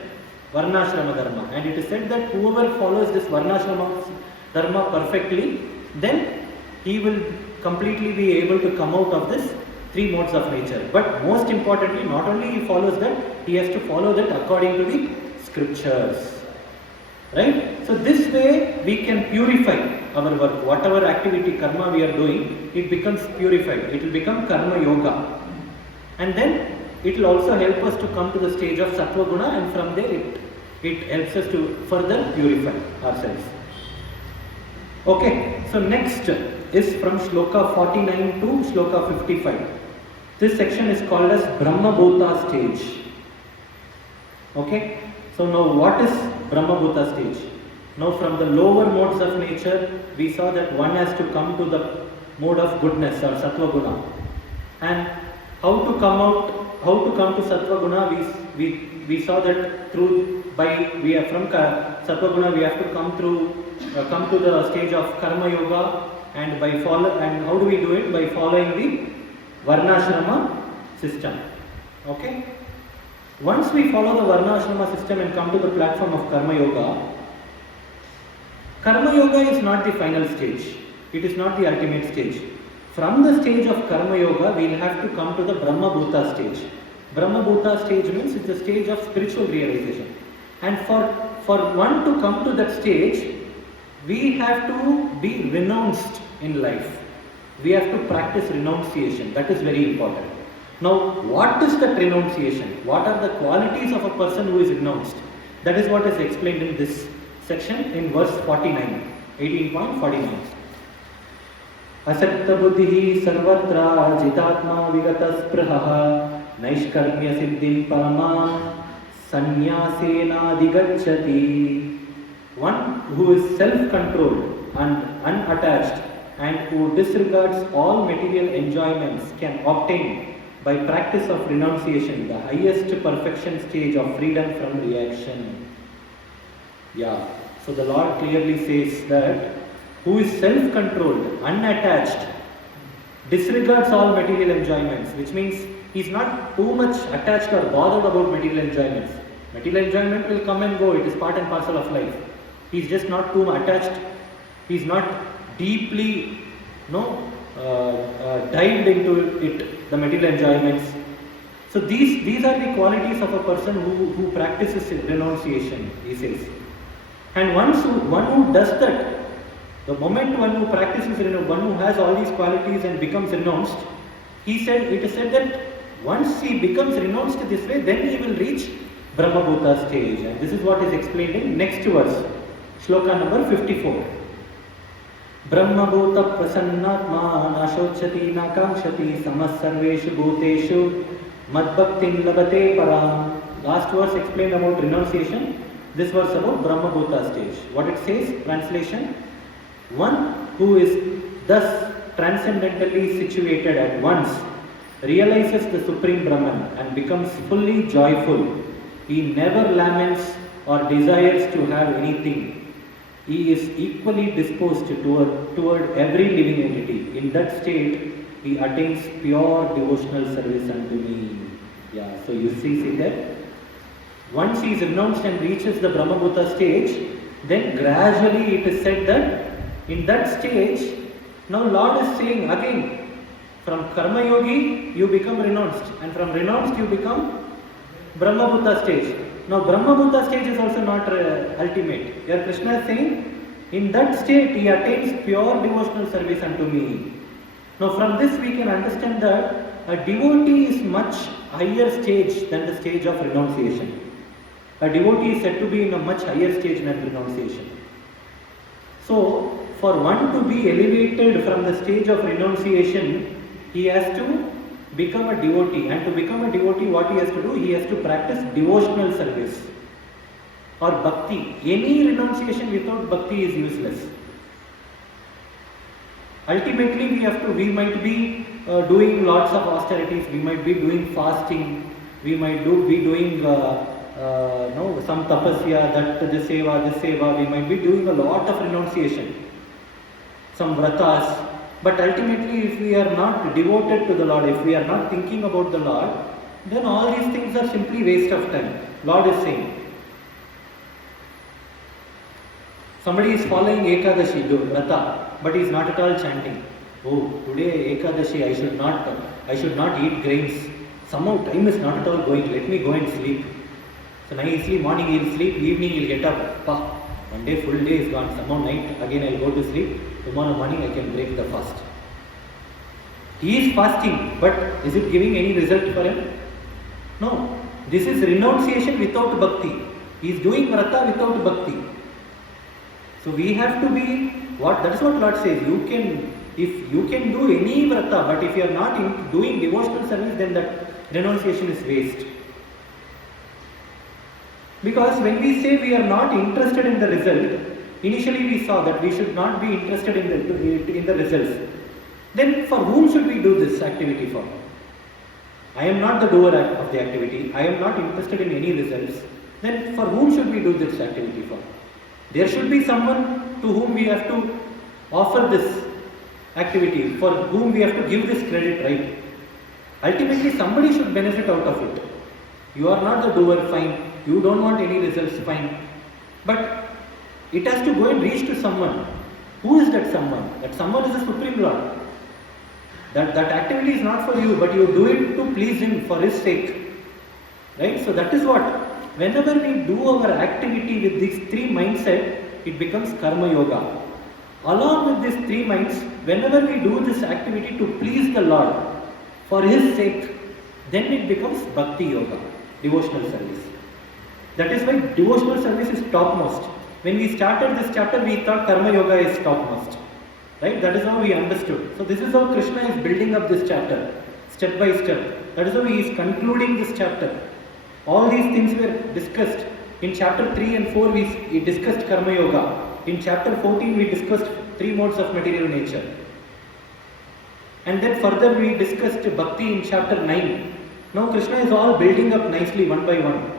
Varnashrama Dharma. And it is said that whoever follows this Varnashrama Dharma perfectly, then he will completely be able to come out of this three modes of nature. But most importantly, not only he follows that, he has to follow that according to the scriptures. Right? So this way we can purify our work. Whatever activity, karma we are doing, it becomes purified. It will become karma yoga. And then it will also help us to come to the stage of sattva guna, and from there it helps us to further purify ourselves. Okay, so next is from shloka 49 to shloka 55. This section is called as Brahma Bhuta stage. Okay, so now what is Brahma Bhuta stage? Now from the lower modes of nature, we saw that one has to come to the mode of goodness or sattva guna. And how to come to sattva guna, we saw that from sattva guna we have to come to the stage of karma yoga, and how do we do it? By following the Varnashrama system. Okay? Once we follow the Varnashrama system and come to the platform of karma yoga is not the final stage. It is not the ultimate stage. From the stage of karma yoga, we will have to come to the Brahma Bhuta stage. Brahma Bhuta stage means it's the stage of spiritual realization. And for one to come to that stage, we have to be renounced in life. We have to practice renunciation. That is very important. Now, what is that renunciation? What are the qualities of a person who is renounced? That is what is explained in this section in verse 49, 18.49. Asakta buddhi sarvatra jitatma vigataspraha naishkarmya siddhim parama sanyasena digacchati. One who is self-controlled and unattached and who disregards all material enjoyments can obtain by practice of renunciation the highest perfection stage of freedom from reaction. Yeah, so the Lord clearly says that who is self-controlled, unattached, disregards all material enjoyments, which means he is not too much attached or bothered about material enjoyments. Material enjoyment will come and go, it is part and parcel of life. He is just not too attached, he is not deeply dived into it, the material enjoyments. So these are the qualities of a person who practices renunciation, he says. And one who does that, the moment one who practices renunciation, one who has all these qualities and becomes renounced, it is said that once he becomes renounced this way, then he will reach Brahmabhuta stage. And this is what is explained in next verse, shloka number 54. Brahmabhuta prasannatma nashochati nakamshati samas sarveshu bhuteshu madbhaktin labate param. Last verse explained about renunciation. This verse about Brahmabhuta stage. What it says, translation: one who is thus transcendentally situated at once realizes the Supreme Brahman and becomes fully joyful. He never laments or desires to have anything. He is equally disposed toward every living entity. In that state, he attains pure devotional service unto me. Yeah, so you see that once he is renounced and reaches the Brahmabhuta stage, then gradually it is said that in that stage, now Lord is saying again, from Karma Yogi you become renounced, and from renounced you become Brahmabhuta stage. Now Brahmabhuta stage is also not ultimate. Here Krishna is saying, in that state he attains pure devotional service unto me. Now from this we can understand that a devotee is much higher stage than the stage of renunciation. A devotee is said to be in a much higher stage than renunciation. So for one to be elevated from the stage of renunciation, he has to become a devotee, and to become a devotee, what he has to do? He has to practice devotional service or bhakti. Any renunciation without bhakti is useless. Ultimately, we might be doing lots of austerities, we might be doing fasting, we might be doing some tapasya, this seva, we might be doing a lot of renunciation, some vratas. But ultimately, if we are not devoted to the Lord, if we are not thinking about the Lord, then all these things are simply waste of time. Lord is saying. Somebody is following Ekadashi, Vrata, but he is not at all chanting. Oh, today Ekadashi, I should not eat grains. Somehow time is not at all going. Let me go and sleep. So nicely morning he will sleep, evening he will get up. One day, full day is gone. Somehow night again I will go to sleep. Tomorrow morning I can break the fast. He is fasting, but is it giving any result for him? No. This is renunciation without bhakti. He is doing vrata without bhakti. So we have to be that is what Lord says. If you can do any vrata, but if you are not doing devotional service, then that renunciation is waste. Because when we say we are not interested in the result, initially we saw that we should not be interested in the results. Then for whom should we do this activity for? I am not the doer of the activity. I am not interested in any results. Then for whom should we do this activity for? There should be someone to whom we have to offer this activity, for whom we have to give this credit, right? Ultimately somebody should benefit out of it. You are not the doer, fine. You don't want any results, fine. But it has to go and reach to someone. Who is that someone? That someone is the Supreme Lord. That activity is not for you, but you do it to please Him, for His sake. Right? So that is what, whenever we do our activity with these three mindsets, it becomes Karma Yoga. Along with these three minds, whenever we do this activity to please the Lord, for His sake, Then it becomes Bhakti Yoga, devotional service. That is why devotional service is topmost. When we started this chapter, we thought Karma Yoga is topmost. Right? That is how we understood. So this is how Krishna is building up this chapter, step by step. That is how he is concluding this chapter. All these things were discussed. In chapter 3 and 4, we discussed Karma Yoga. In chapter 14, we discussed 3 modes of material nature. And then further we discussed Bhakti in chapter 9. Now Krishna is all building up nicely one by one.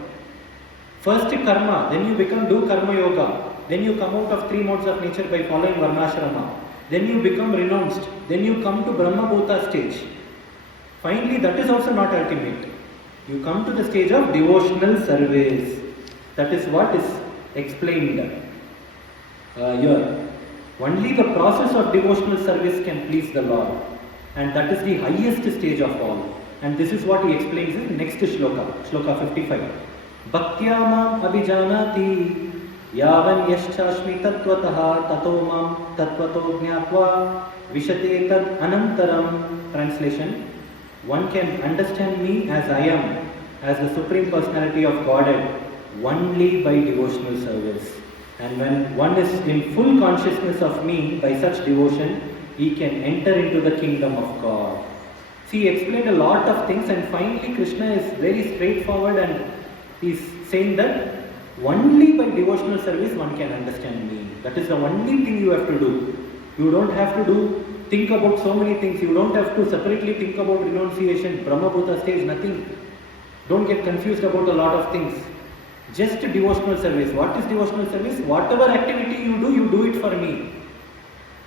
First karma, then you do Karma Yoga. Then you come out of 3 modes of nature by following Varnashrama. Then you become renounced. Then you come to Brahma Bhuta stage. Finally, that is also not ultimate. You come to the stage of devotional service. That is what is explained here. Only the process of devotional service can please the Lord. And that is the highest stage of all. And this is what he explains in next shloka, shloka 55. Bhaktya mam abhijanati yavan yaschashmi tattvataha tato mam tattvato jnatva vishate tad anantaram. Translation: one can understand me as I am, as the Supreme Personality of Godhead, only by devotional service. And when one is in full consciousness of me by such devotion, he can enter into the kingdom of God. See, he explained a lot of things, and finally Krishna is very straightforward and he is saying that only by devotional service one can understand me. That is the only thing you have to do. You don't have to think about so many things. You don't have to separately think about renunciation, Brahma Bhuta stage, nothing. Don't get confused about a lot of things. Just devotional service. What is devotional service? Whatever activity you do it for me.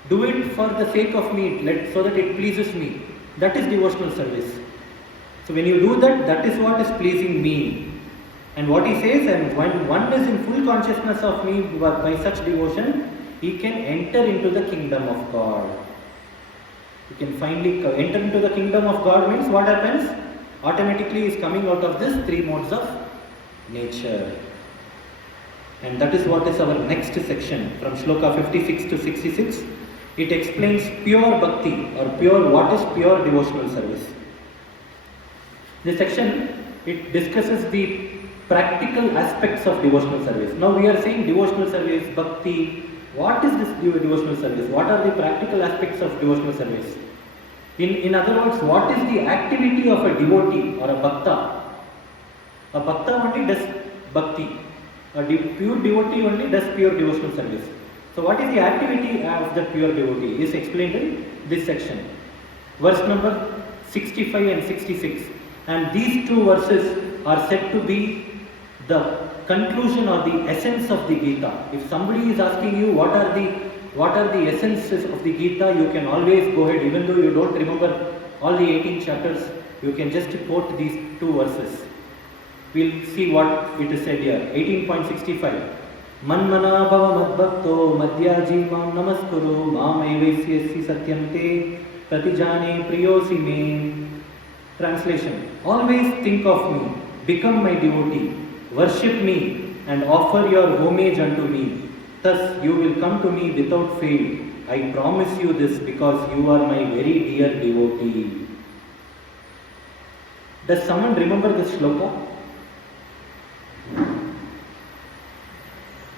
Do it for the sake of me, so that it pleases me. That is devotional service. So when you do that, that is what is pleasing me. And what he says, and when one is in full consciousness of me by such devotion, he can enter into the kingdom of God. He can finally enter into the kingdom of God means what happens? Automatically he is coming out of these 3 modes of nature. And that is what is our next section from shloka 56 to 66. It explains pure bhakti or what is pure devotional service. This section, it discusses the practical aspects of devotional service. Now we are saying devotional service, bhakti. What is this devotional service? What are the practical aspects of devotional service? In other words, what is the activity of a devotee or a bhakta? A bhakta only does bhakti. A pure devotee only does pure devotional service. So what is the activity of the pure devotee is explained in this section. Verse number 65 and 66. And these 2 verses are said to be the conclusion or the essence of the Gita. If somebody is asking you what are the essences of the Gita, you can always go ahead, even though you don't remember all the 18 chapters, you can just quote these 2 verses. We'll see what it is said here. 18.65. Manmana bhava madbhakto madhyaji mam namaskuru mam evasyasi satyam te pratijane priyosi me. Translation: always think of me, become my devotee, worship me and offer your homage unto me. Thus you will come to me without fail. I promise you this because you are my very dear devotee. Does someone remember this shloka?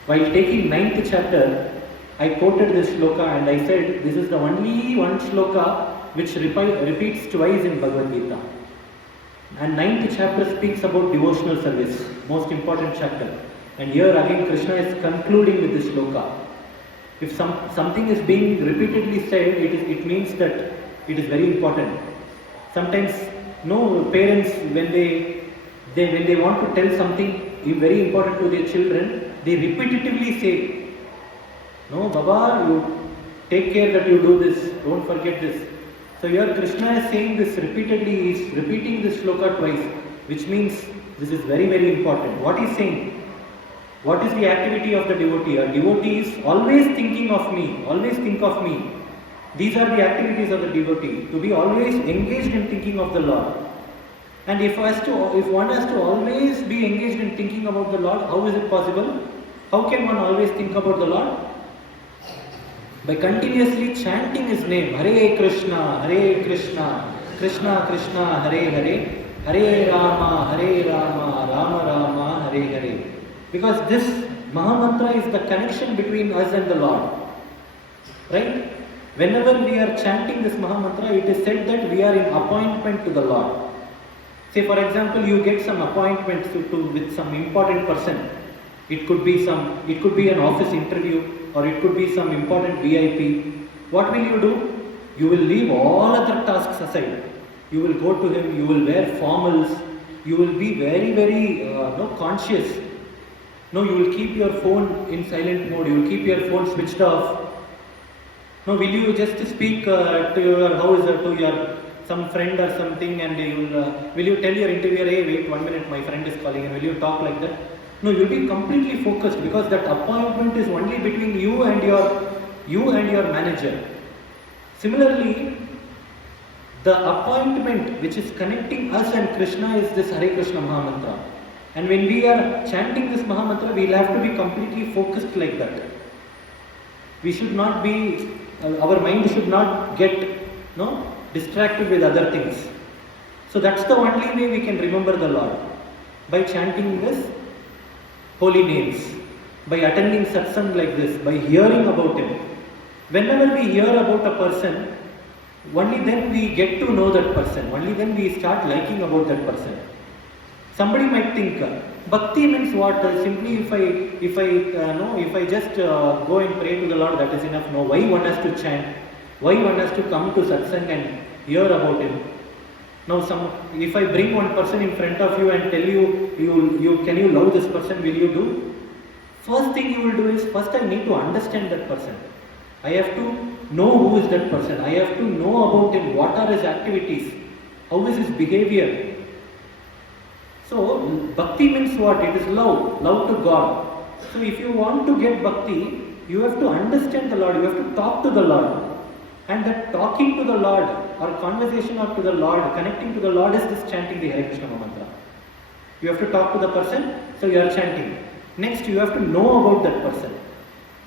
While taking 9th chapter, I quoted this shloka and I said this is the only one shloka which repeats twice in Bhagavadgita. And 9th chapter speaks about devotional service, most important chapter. And here again Krishna is concluding with this shloka. If something is being repeatedly said, it means that it is very important. Sometimes parents when they want to tell something very important to their children, they repetitively say, "No, Baba, you take care that you do this, don't forget this." So here Krishna is saying this repeatedly, he is repeating this shloka twice, which means this is very, very important. What he is saying? What is the activity of the devotee? A devotee is always thinking of me, always think of me. These are the activities of the devotee, to be always engaged in thinking of the Lord. And if one has to always be engaged in thinking about the Lord, how is it possible? How can one always think about the Lord? By continuously chanting His name, Hare Krishna, Krishna Krishna, Hare Hare, Hare Rama, Rama Rama, Hare Hare. Because this Mahamantra is the connection between us and the Lord. Right? Whenever we are chanting this Mahamantra, it is said that we are in appointment to the Lord. Say for example, you get some appointment with some important person. It could be an office interview, or it could be some important VIP. What will you do? You will leave all other tasks aside. You will go to him, you will wear formals, you will be very, very conscious. No, you will keep your phone in silent mode, you will keep your phone switched off. No, will you just speak to your house or to your some friend or something, and will you tell your interviewer, hey, wait 1 minute, my friend is calling, and will you talk like that? No, you will be completely focused, because that appointment is only between you and your manager. Similarly, the appointment which is connecting us and Krishna is this Hare Krishna Mahamantra. And when we are chanting this Mahamantra, we will have to be completely focused like that. We should not be, our mind should not get distracted with other things. So that's the only way we can remember the Lord. By chanting this holy names, by attending satsang like this, by hearing about him. Whenever we hear about a person, only then we get to know that person. Only then we start liking about that person. Somebody might think, bhakti means what? Simply if I just go and pray to the Lord, that is enough. No, why one has to chant? Why one has to come to satsang and hear about him? Now, if I bring one person in front of you and tell you can you love this person, will you do? First thing you will do is, first I need to understand that person. I have to know who is that person. I have to know about him. What are his activities? How is his behavior? So, bhakti means what? It is love to God. So, if you want to get bhakti, you have to understand the Lord. You have to talk to the Lord. And that talking to the Lord, or conversation to the Lord, connecting to the Lord, is this chanting the Hare Krishna Mantra. You have to talk to the person, so you are chanting. Next, you have to know about that person.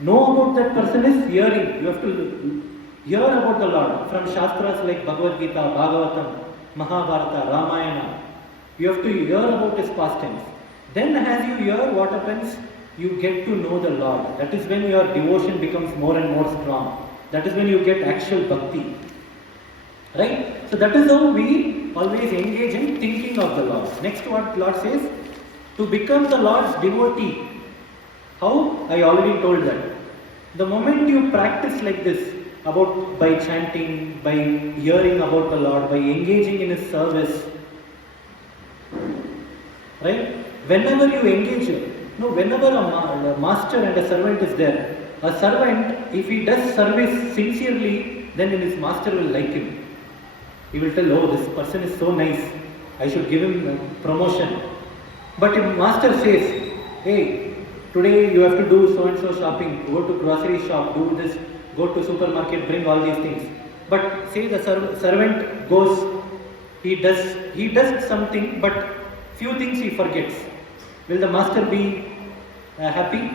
Know about that person is hearing. You have to hear about the Lord from Shastras like Bhagavadgita, Bhagavatam, Mahabharata, Ramayana. You have to hear about his pastimes. Then as you hear, what happens? You get to know the Lord. That is when your devotion becomes more and more strong. That is when you get actual bhakti. Right? So that is how we always engage in thinking of the Lord. Next, what Lord says? To become the Lord's devotee. How? I already told that. The moment you practice like this, by chanting, by hearing about the Lord, by engaging in His service, right? Whenever you engage, whenever a master and a servant is there, a servant, if he does service sincerely, then his master will like him. He will tell, oh, this person is so nice, I should give him promotion. But if master says, hey, today you have to do so and so shopping, go to grocery shop, do this, go to supermarket, bring all these things. But say the servant goes, he does something, but few things he forgets. Will the master be happy?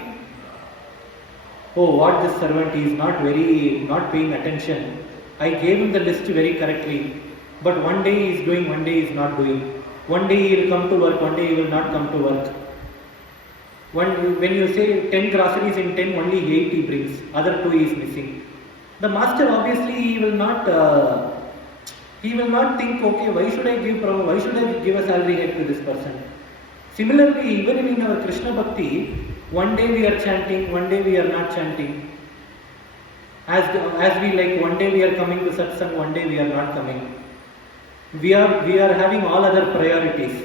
Oh, what this servant, he is not paying attention. I gave him the list very correctly, but one day he is doing, one day he is not doing. One day he will come to work, one day he will not come to work. When you say 10 groceries in 10, only 8 he brings, other 2 he is missing. The master obviously he will not think, okay, why should I give a salary hike to this person? Similarly, even in our Krishna Bhakti, one day we are chanting, one day we are not chanting. As we like, one day we are coming to satsang, one day we are not coming. We are having all other priorities.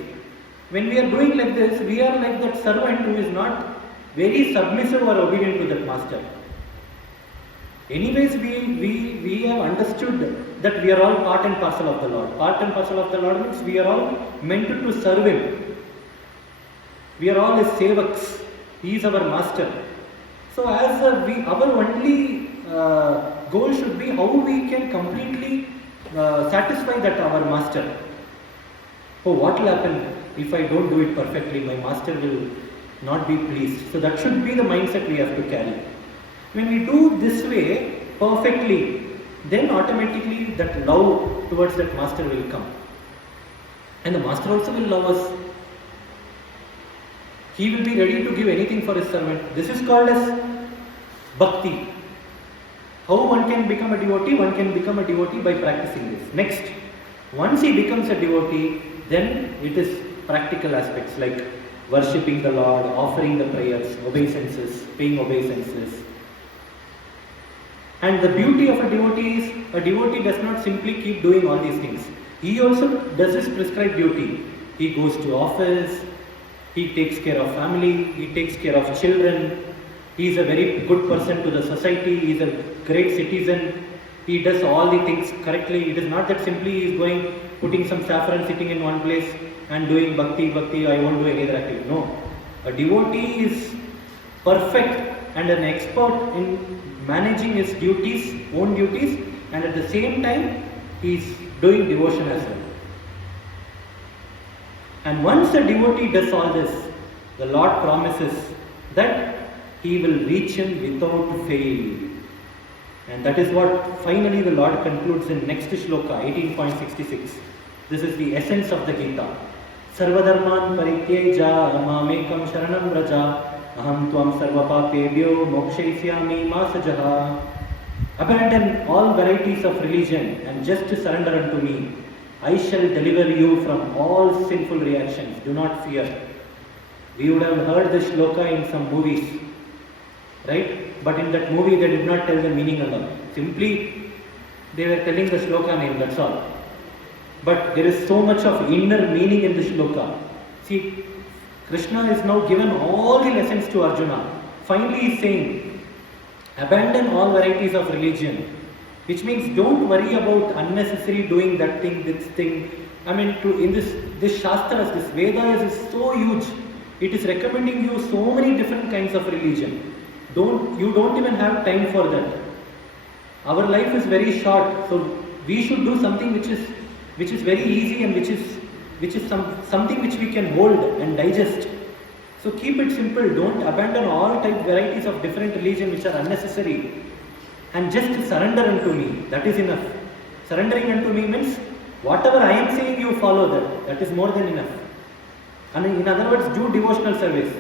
When we are doing like this, we are like that servant who is not very submissive or obedient to that master. Anyways, we have understood that we are all part and parcel of the Lord. Part and parcel of the Lord means we are all meant to serve Him. We are all His sevaks. He is our master. So as our only goal should be how we can completely satisfy that our master. Oh, what will happen if I don't do it perfectly? My master will not be pleased. So that should be the mindset we have to carry. When we do this way perfectly, then automatically that love towards that master will come. And the master also will love us. He will be ready to give anything for his servant. This is called as bhakti. How one can become a devotee? One can become a devotee by practicing this. Next, once he becomes a devotee, then it is practical aspects like worshipping the Lord, offering the prayers, obeisances, paying obeisances. And the beauty of a devotee is, a devotee does not simply keep doing all these things. He also does his prescribed duty. He goes to office, he takes care of family, he takes care of children, he is a very good person to the society, he is a great citizen, he does all the things correctly. It is not that simply he is going, putting some saffron, sitting in one place and doing bhakti, I won't do any other activity. No. A devotee is perfect and an expert in managing his duties, own duties, and at the same time he is doing devotion as well. And once a devotee does all this, the Lord promises that he will reach him without fail. And that is what finally the Lord concludes in next shloka, 18.66. This is the essence of the Gita. Sarvadharman parityeja mamekam sharanam vraja aham tvam sarvapapebhyo mokshayishyami masajaha. Abandon all varieties of religion and just surrender unto me. I shall deliver you from all sinful reactions. Do not fear. We would have heard this shloka in some movies, right? But in that movie they did not tell the meaning at all. Simply they were telling the shloka name, that's all. But there is so much of inner meaning in the shloka. See, Krishna is now given all the lessons to Arjuna. Finally he is saying, abandon all varieties of religion. Which means don't worry about unnecessary doing that thing, this thing. I mean, in this Shastras, this Vedas is so huge. It is recommending you so many different kinds of religion. You don't even have time for that. Our life is very short, so we should do something which is very easy and which is something which we can hold and digest. So keep it simple. Don't abandon all varieties of different religion which are unnecessary. And just surrender unto me. That is enough. Surrendering unto me means whatever I am saying, you follow that. That is more than enough. And in other words, do devotional service.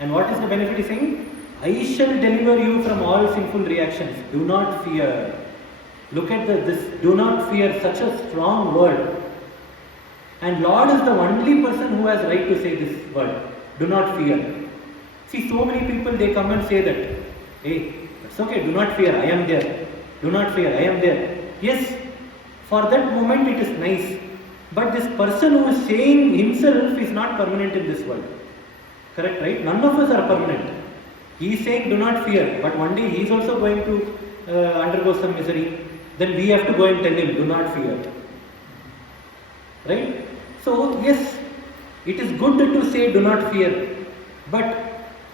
And what is the benefit? He is saying, I shall deliver you from all sinful reactions. Do not fear. Look at this. Do not fear. Such a strong word. And Lord is the only person who has right to say this word. Do not fear. See, so many people, they come and say that, hey, it's okay, do not fear, I am there. Do not fear, I am there. Yes, for that moment it is nice. But this person who is saying himself is not permanent in this world. Correct, right? None of us are permanent. He is saying do not fear, but one day he is also going to undergo some misery. Then we have to go and tell him, do not fear. Right? So, yes, it is good to say do not fear. But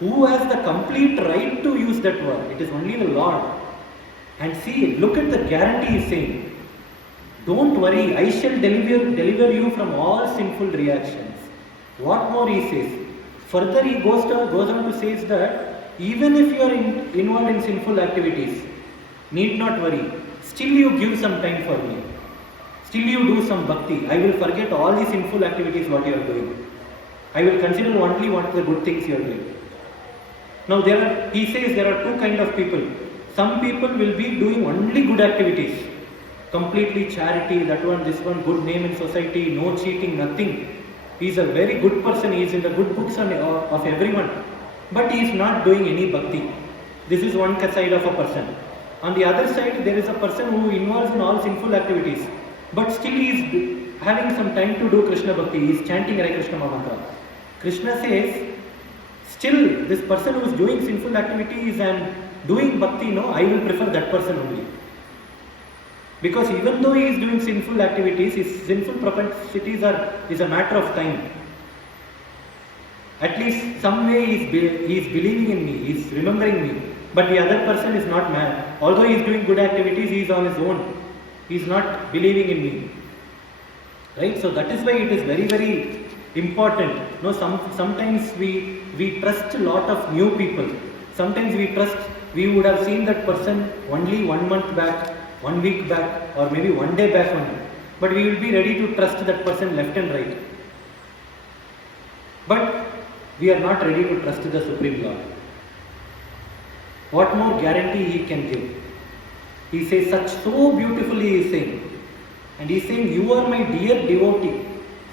who has the complete right to use that word? It is only the Lord. And see, look at the guarantee he is saying. Don't worry, I shall deliver you from all sinful reactions. What more he says? Further he goes on to say that even if you are involved in sinful activities, need not worry. Still you give some time for me. Still you do some bhakti. I will forget all the sinful activities what you are doing. I will consider only what the good things you are doing. Now he says there are two kind of people. Some people will be doing only good activities. Completely charity, that one, this one, good name in society, no cheating, nothing. He is a very good person, he is in the good books of everyone. But he is not doing any bhakti. This is one side of a person. On the other side, there is a person who involves in all sinful activities. But still he is having some time to do Krishna bhakti. He is chanting Hare Krishna mantra. Krishna says, still, this person who is doing sinful activities and doing bhakti, no, I will prefer that person only. Because even though he is doing sinful activities, his sinful propensities is a matter of time. At least some way he is believing in me, he is remembering me. But the other person is not mad. Although he is doing good activities, he is on his own. He is not believing in me. Right? So that is why it is very, very important. No, sometimes we trust a lot of new people. Sometimes we would have seen that person only 1 month back, 1 week back, or maybe 1 day back only. but we will be ready to trust that person left and right. But we are not ready to trust the Supreme Lord. What more guarantee he can give? He says so beautifully he is saying. And he is saying, you are my dear devotee.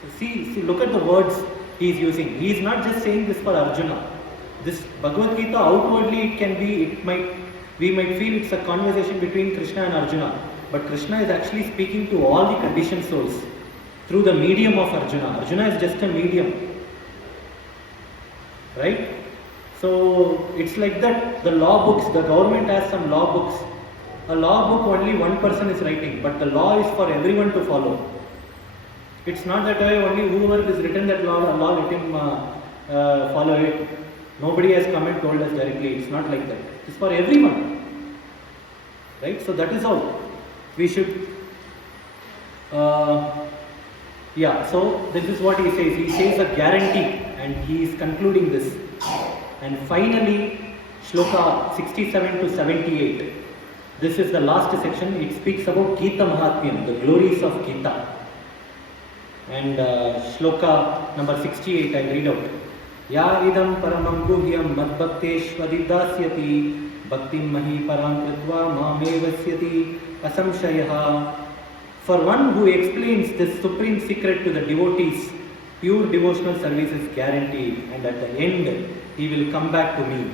So see, look at the words he is using. He is not just saying this for Arjuna. This Bhagavad-gita outwardly we might feel it's a conversation between Krishna and Arjuna. But Krishna is actually speaking to all the conditioned souls through the medium of Arjuna. Arjuna is just a medium. Right? So it's like that. The law books, the government has some law books. A law book only one person is writing, but the law is for everyone to follow. It's not that only whoever has written that law let him follow it. Nobody has come and told us directly. It's not like that. It's for everyone. Right? So that is how we should. So this is what he says. He says a guarantee, and he is concluding this. And finally, Shloka 67 to 78. This is the last section. It speaks about Gita Mahatmyam, the glories of Gita. And Shloka number 68, I read out. Ya idam paramam guhyam madbhakteshvadidasyati bhaktim mahi param kritva mamevasyati asamshayaha. For one who explains this supreme secret to the devotees, pure devotional service is guaranteed, and at the end he will come back to me.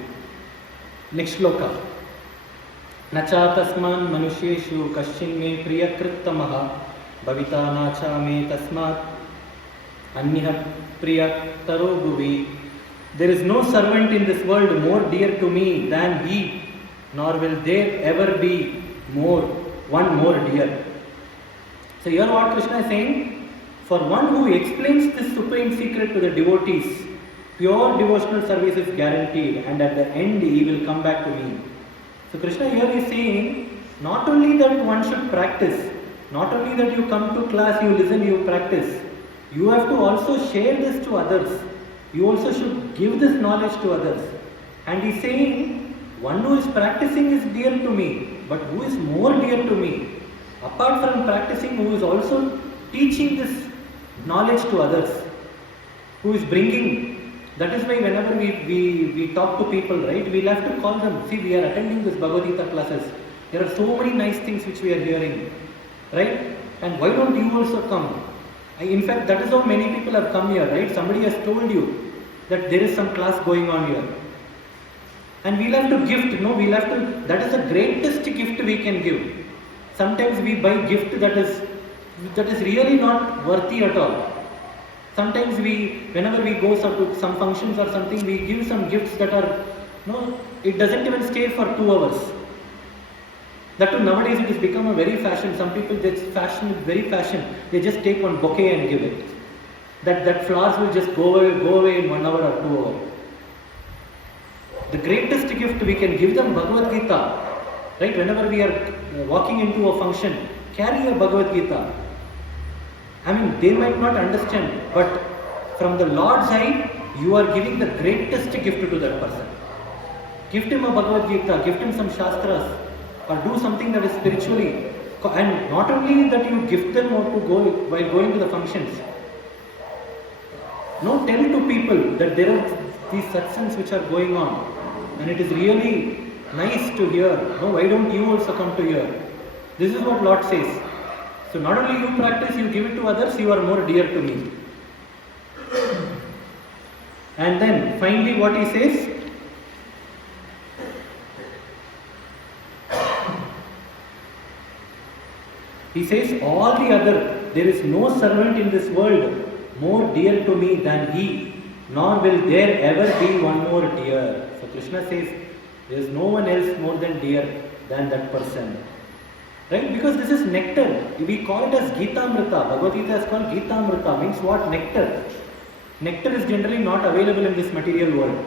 Next shloka. Nacha tasman manusheshu kaschin me priyakrittamaha bhavita nacha me tasmat anyah priyataro bhuvi. There is no servant in this world more dear to me than he, nor will there ever be one more dear. So here what Krishna is saying, for one who explains this supreme secret to the devotees, pure devotional service is guaranteed, and at the end he will come back to me. So Krishna here is saying, not only that one should practice, not only that you come to class, you listen, you practice, you have to also share this to others. You also should give this knowledge to others. And he is saying, one who is practicing is dear to me, but who is more dear to me? Apart from practicing, who is also teaching this knowledge to others, who is bringing. That is why whenever we talk to people, right, we'll have to call them. See, we are attending this Bhagavadgita classes. There are so many nice things which we are hearing, right? And why don't you also come? In fact, that is how many people have come here, right? Somebody has told you that there is some class going on here. And we'll have to gift, that is the greatest gift we can give. Sometimes we buy gift that is really not worthy at all. Sometimes whenever we go to some functions or something, we give some gifts that are, it doesn't even stay for 2 hours. That too, nowadays it has become a very fashion. Some people, very fashion. They just take one bouquet and give it. That flowers will just go away in 1 hour or 2 hours. The greatest gift we can give them, Bhagavad-gita. Right? Whenever we are walking into a function, carry a Bhagavad-gita. I mean, they might not understand, but from the Lord's side, you are giving the greatest gift to that person. Gift him a Bhagavad-gita, gift him some Shastras, or do something that is spiritually. And not only that you gift them or to go while going to the functions. Tell to people that there are these satsangs which are going on, and it is really nice to hear. Why don't you also come to hear? This is what Lord says. So not only you practice, you give it to others, you are more dear to me. And then finally what he says? He says, there is no servant in this world more dear to me than he, nor will there ever be one more dear. So Krishna says, there is no one else more than dear than that person. Right? Because this is nectar. We call it as Gita Amrita. Bhagavad-gita is called Gita Amrita. Means what? Nectar. Nectar is generally not available in this material world.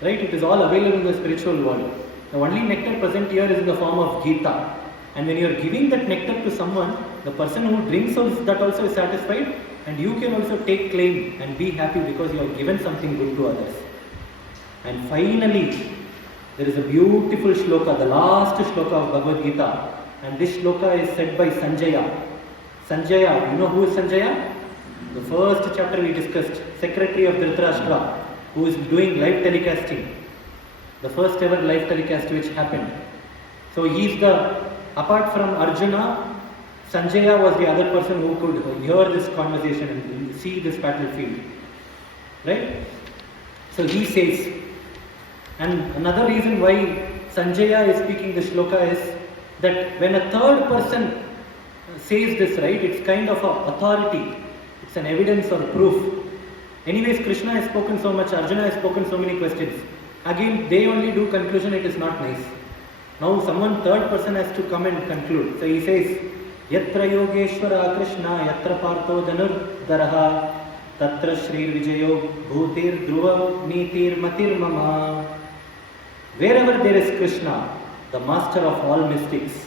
Right? It is all available in the spiritual world. The only nectar present here is in the form of Gita. And when you are giving that nectar to someone, the person who drinks that also is satisfied, and you can also take claim and be happy because you have given something good to others. And finally, there is a beautiful shloka, the last shloka of Bhagavad Gita. And this shloka is said by Sanjaya. Sanjaya, you know who is Sanjaya? The first chapter we discussed, secretary of Dhritarashtra, who is doing live telecasting. The first ever live telecast which happened. So apart from Arjuna, Sanjaya was the other person who could hear this conversation and see this battlefield. Right? So he says, and another reason why Sanjaya is speaking the shloka is that when a third person says this, right, it's kind of an authority, it's an evidence or proof. Anyways, Krishna has spoken so much, Arjuna has spoken so many questions. Again, they only do conclusion, it is not nice. Now someone third person has to come and conclude. So he says, Yatra Yogeshwara Krishna, Yatra Partho Dhanurdharaha, Tatra Shri Vijayo Bhutir Dhruva Nitir Matir Mama. Wherever there is Krishna, the master of all mystics,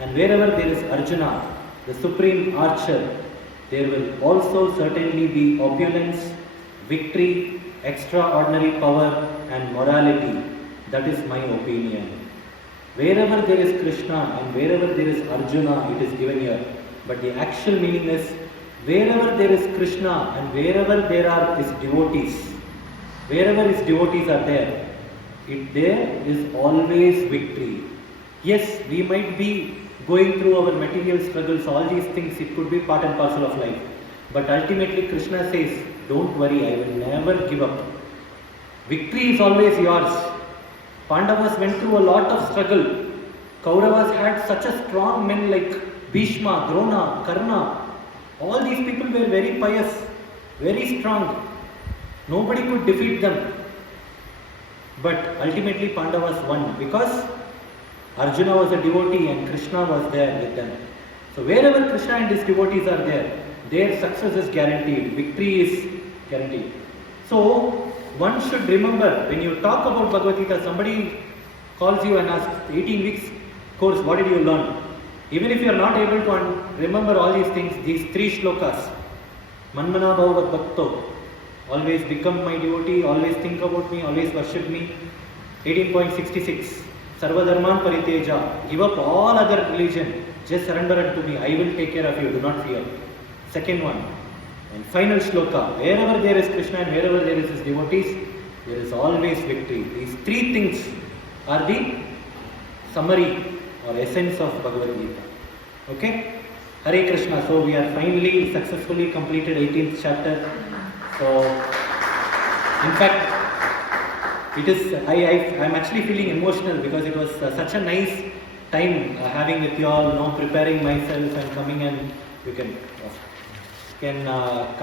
and wherever there is Arjuna, the supreme archer, there will also certainly be opulence, victory, extraordinary power and morality. That is my opinion. Wherever there is Krishna and wherever there is Arjuna, it is given here. But the actual meaning is, wherever there is Krishna and wherever there are his devotees, wherever his devotees are there is always victory. Yes, we might be going through our material struggles, all these things, it could be part and parcel of life. But ultimately Krishna says, don't worry, I will never give up. Victory is always yours. Pandavas went through a lot of struggle. Kauravas had such a strong men like Bhishma, Drona, Karna. All these people were very pious, very strong. Nobody could defeat them. But ultimately Pandavas won because Arjuna was a devotee and Krishna was there with them. So wherever Krishna and his devotees are there, their success is guaranteed, victory is guaranteed. So one should remember, when you talk about Bhagavadgita, somebody calls you and asks, 18 weeks course, what did you learn? Even if you are not able to remember all these things, these 3 shlokas, Manmana Bhavad Bhakto, always become my devotee, always think about me, always worship me. 18.66, Sarvadharman Pariteja, give up all other religion, just surrender unto me, I will take care of you, do not fear. Second one, and final shloka, wherever there is Krishna and wherever there is his devotees, there is always victory. These 3 things are the summary or essence of Bhagavad Gita. Okay? Hare Krishna. So we are finally successfully completed 18th chapter. So, in fact, it is, I'm actually feeling emotional because it was such a nice time having with you all, preparing myself and coming, and you can come.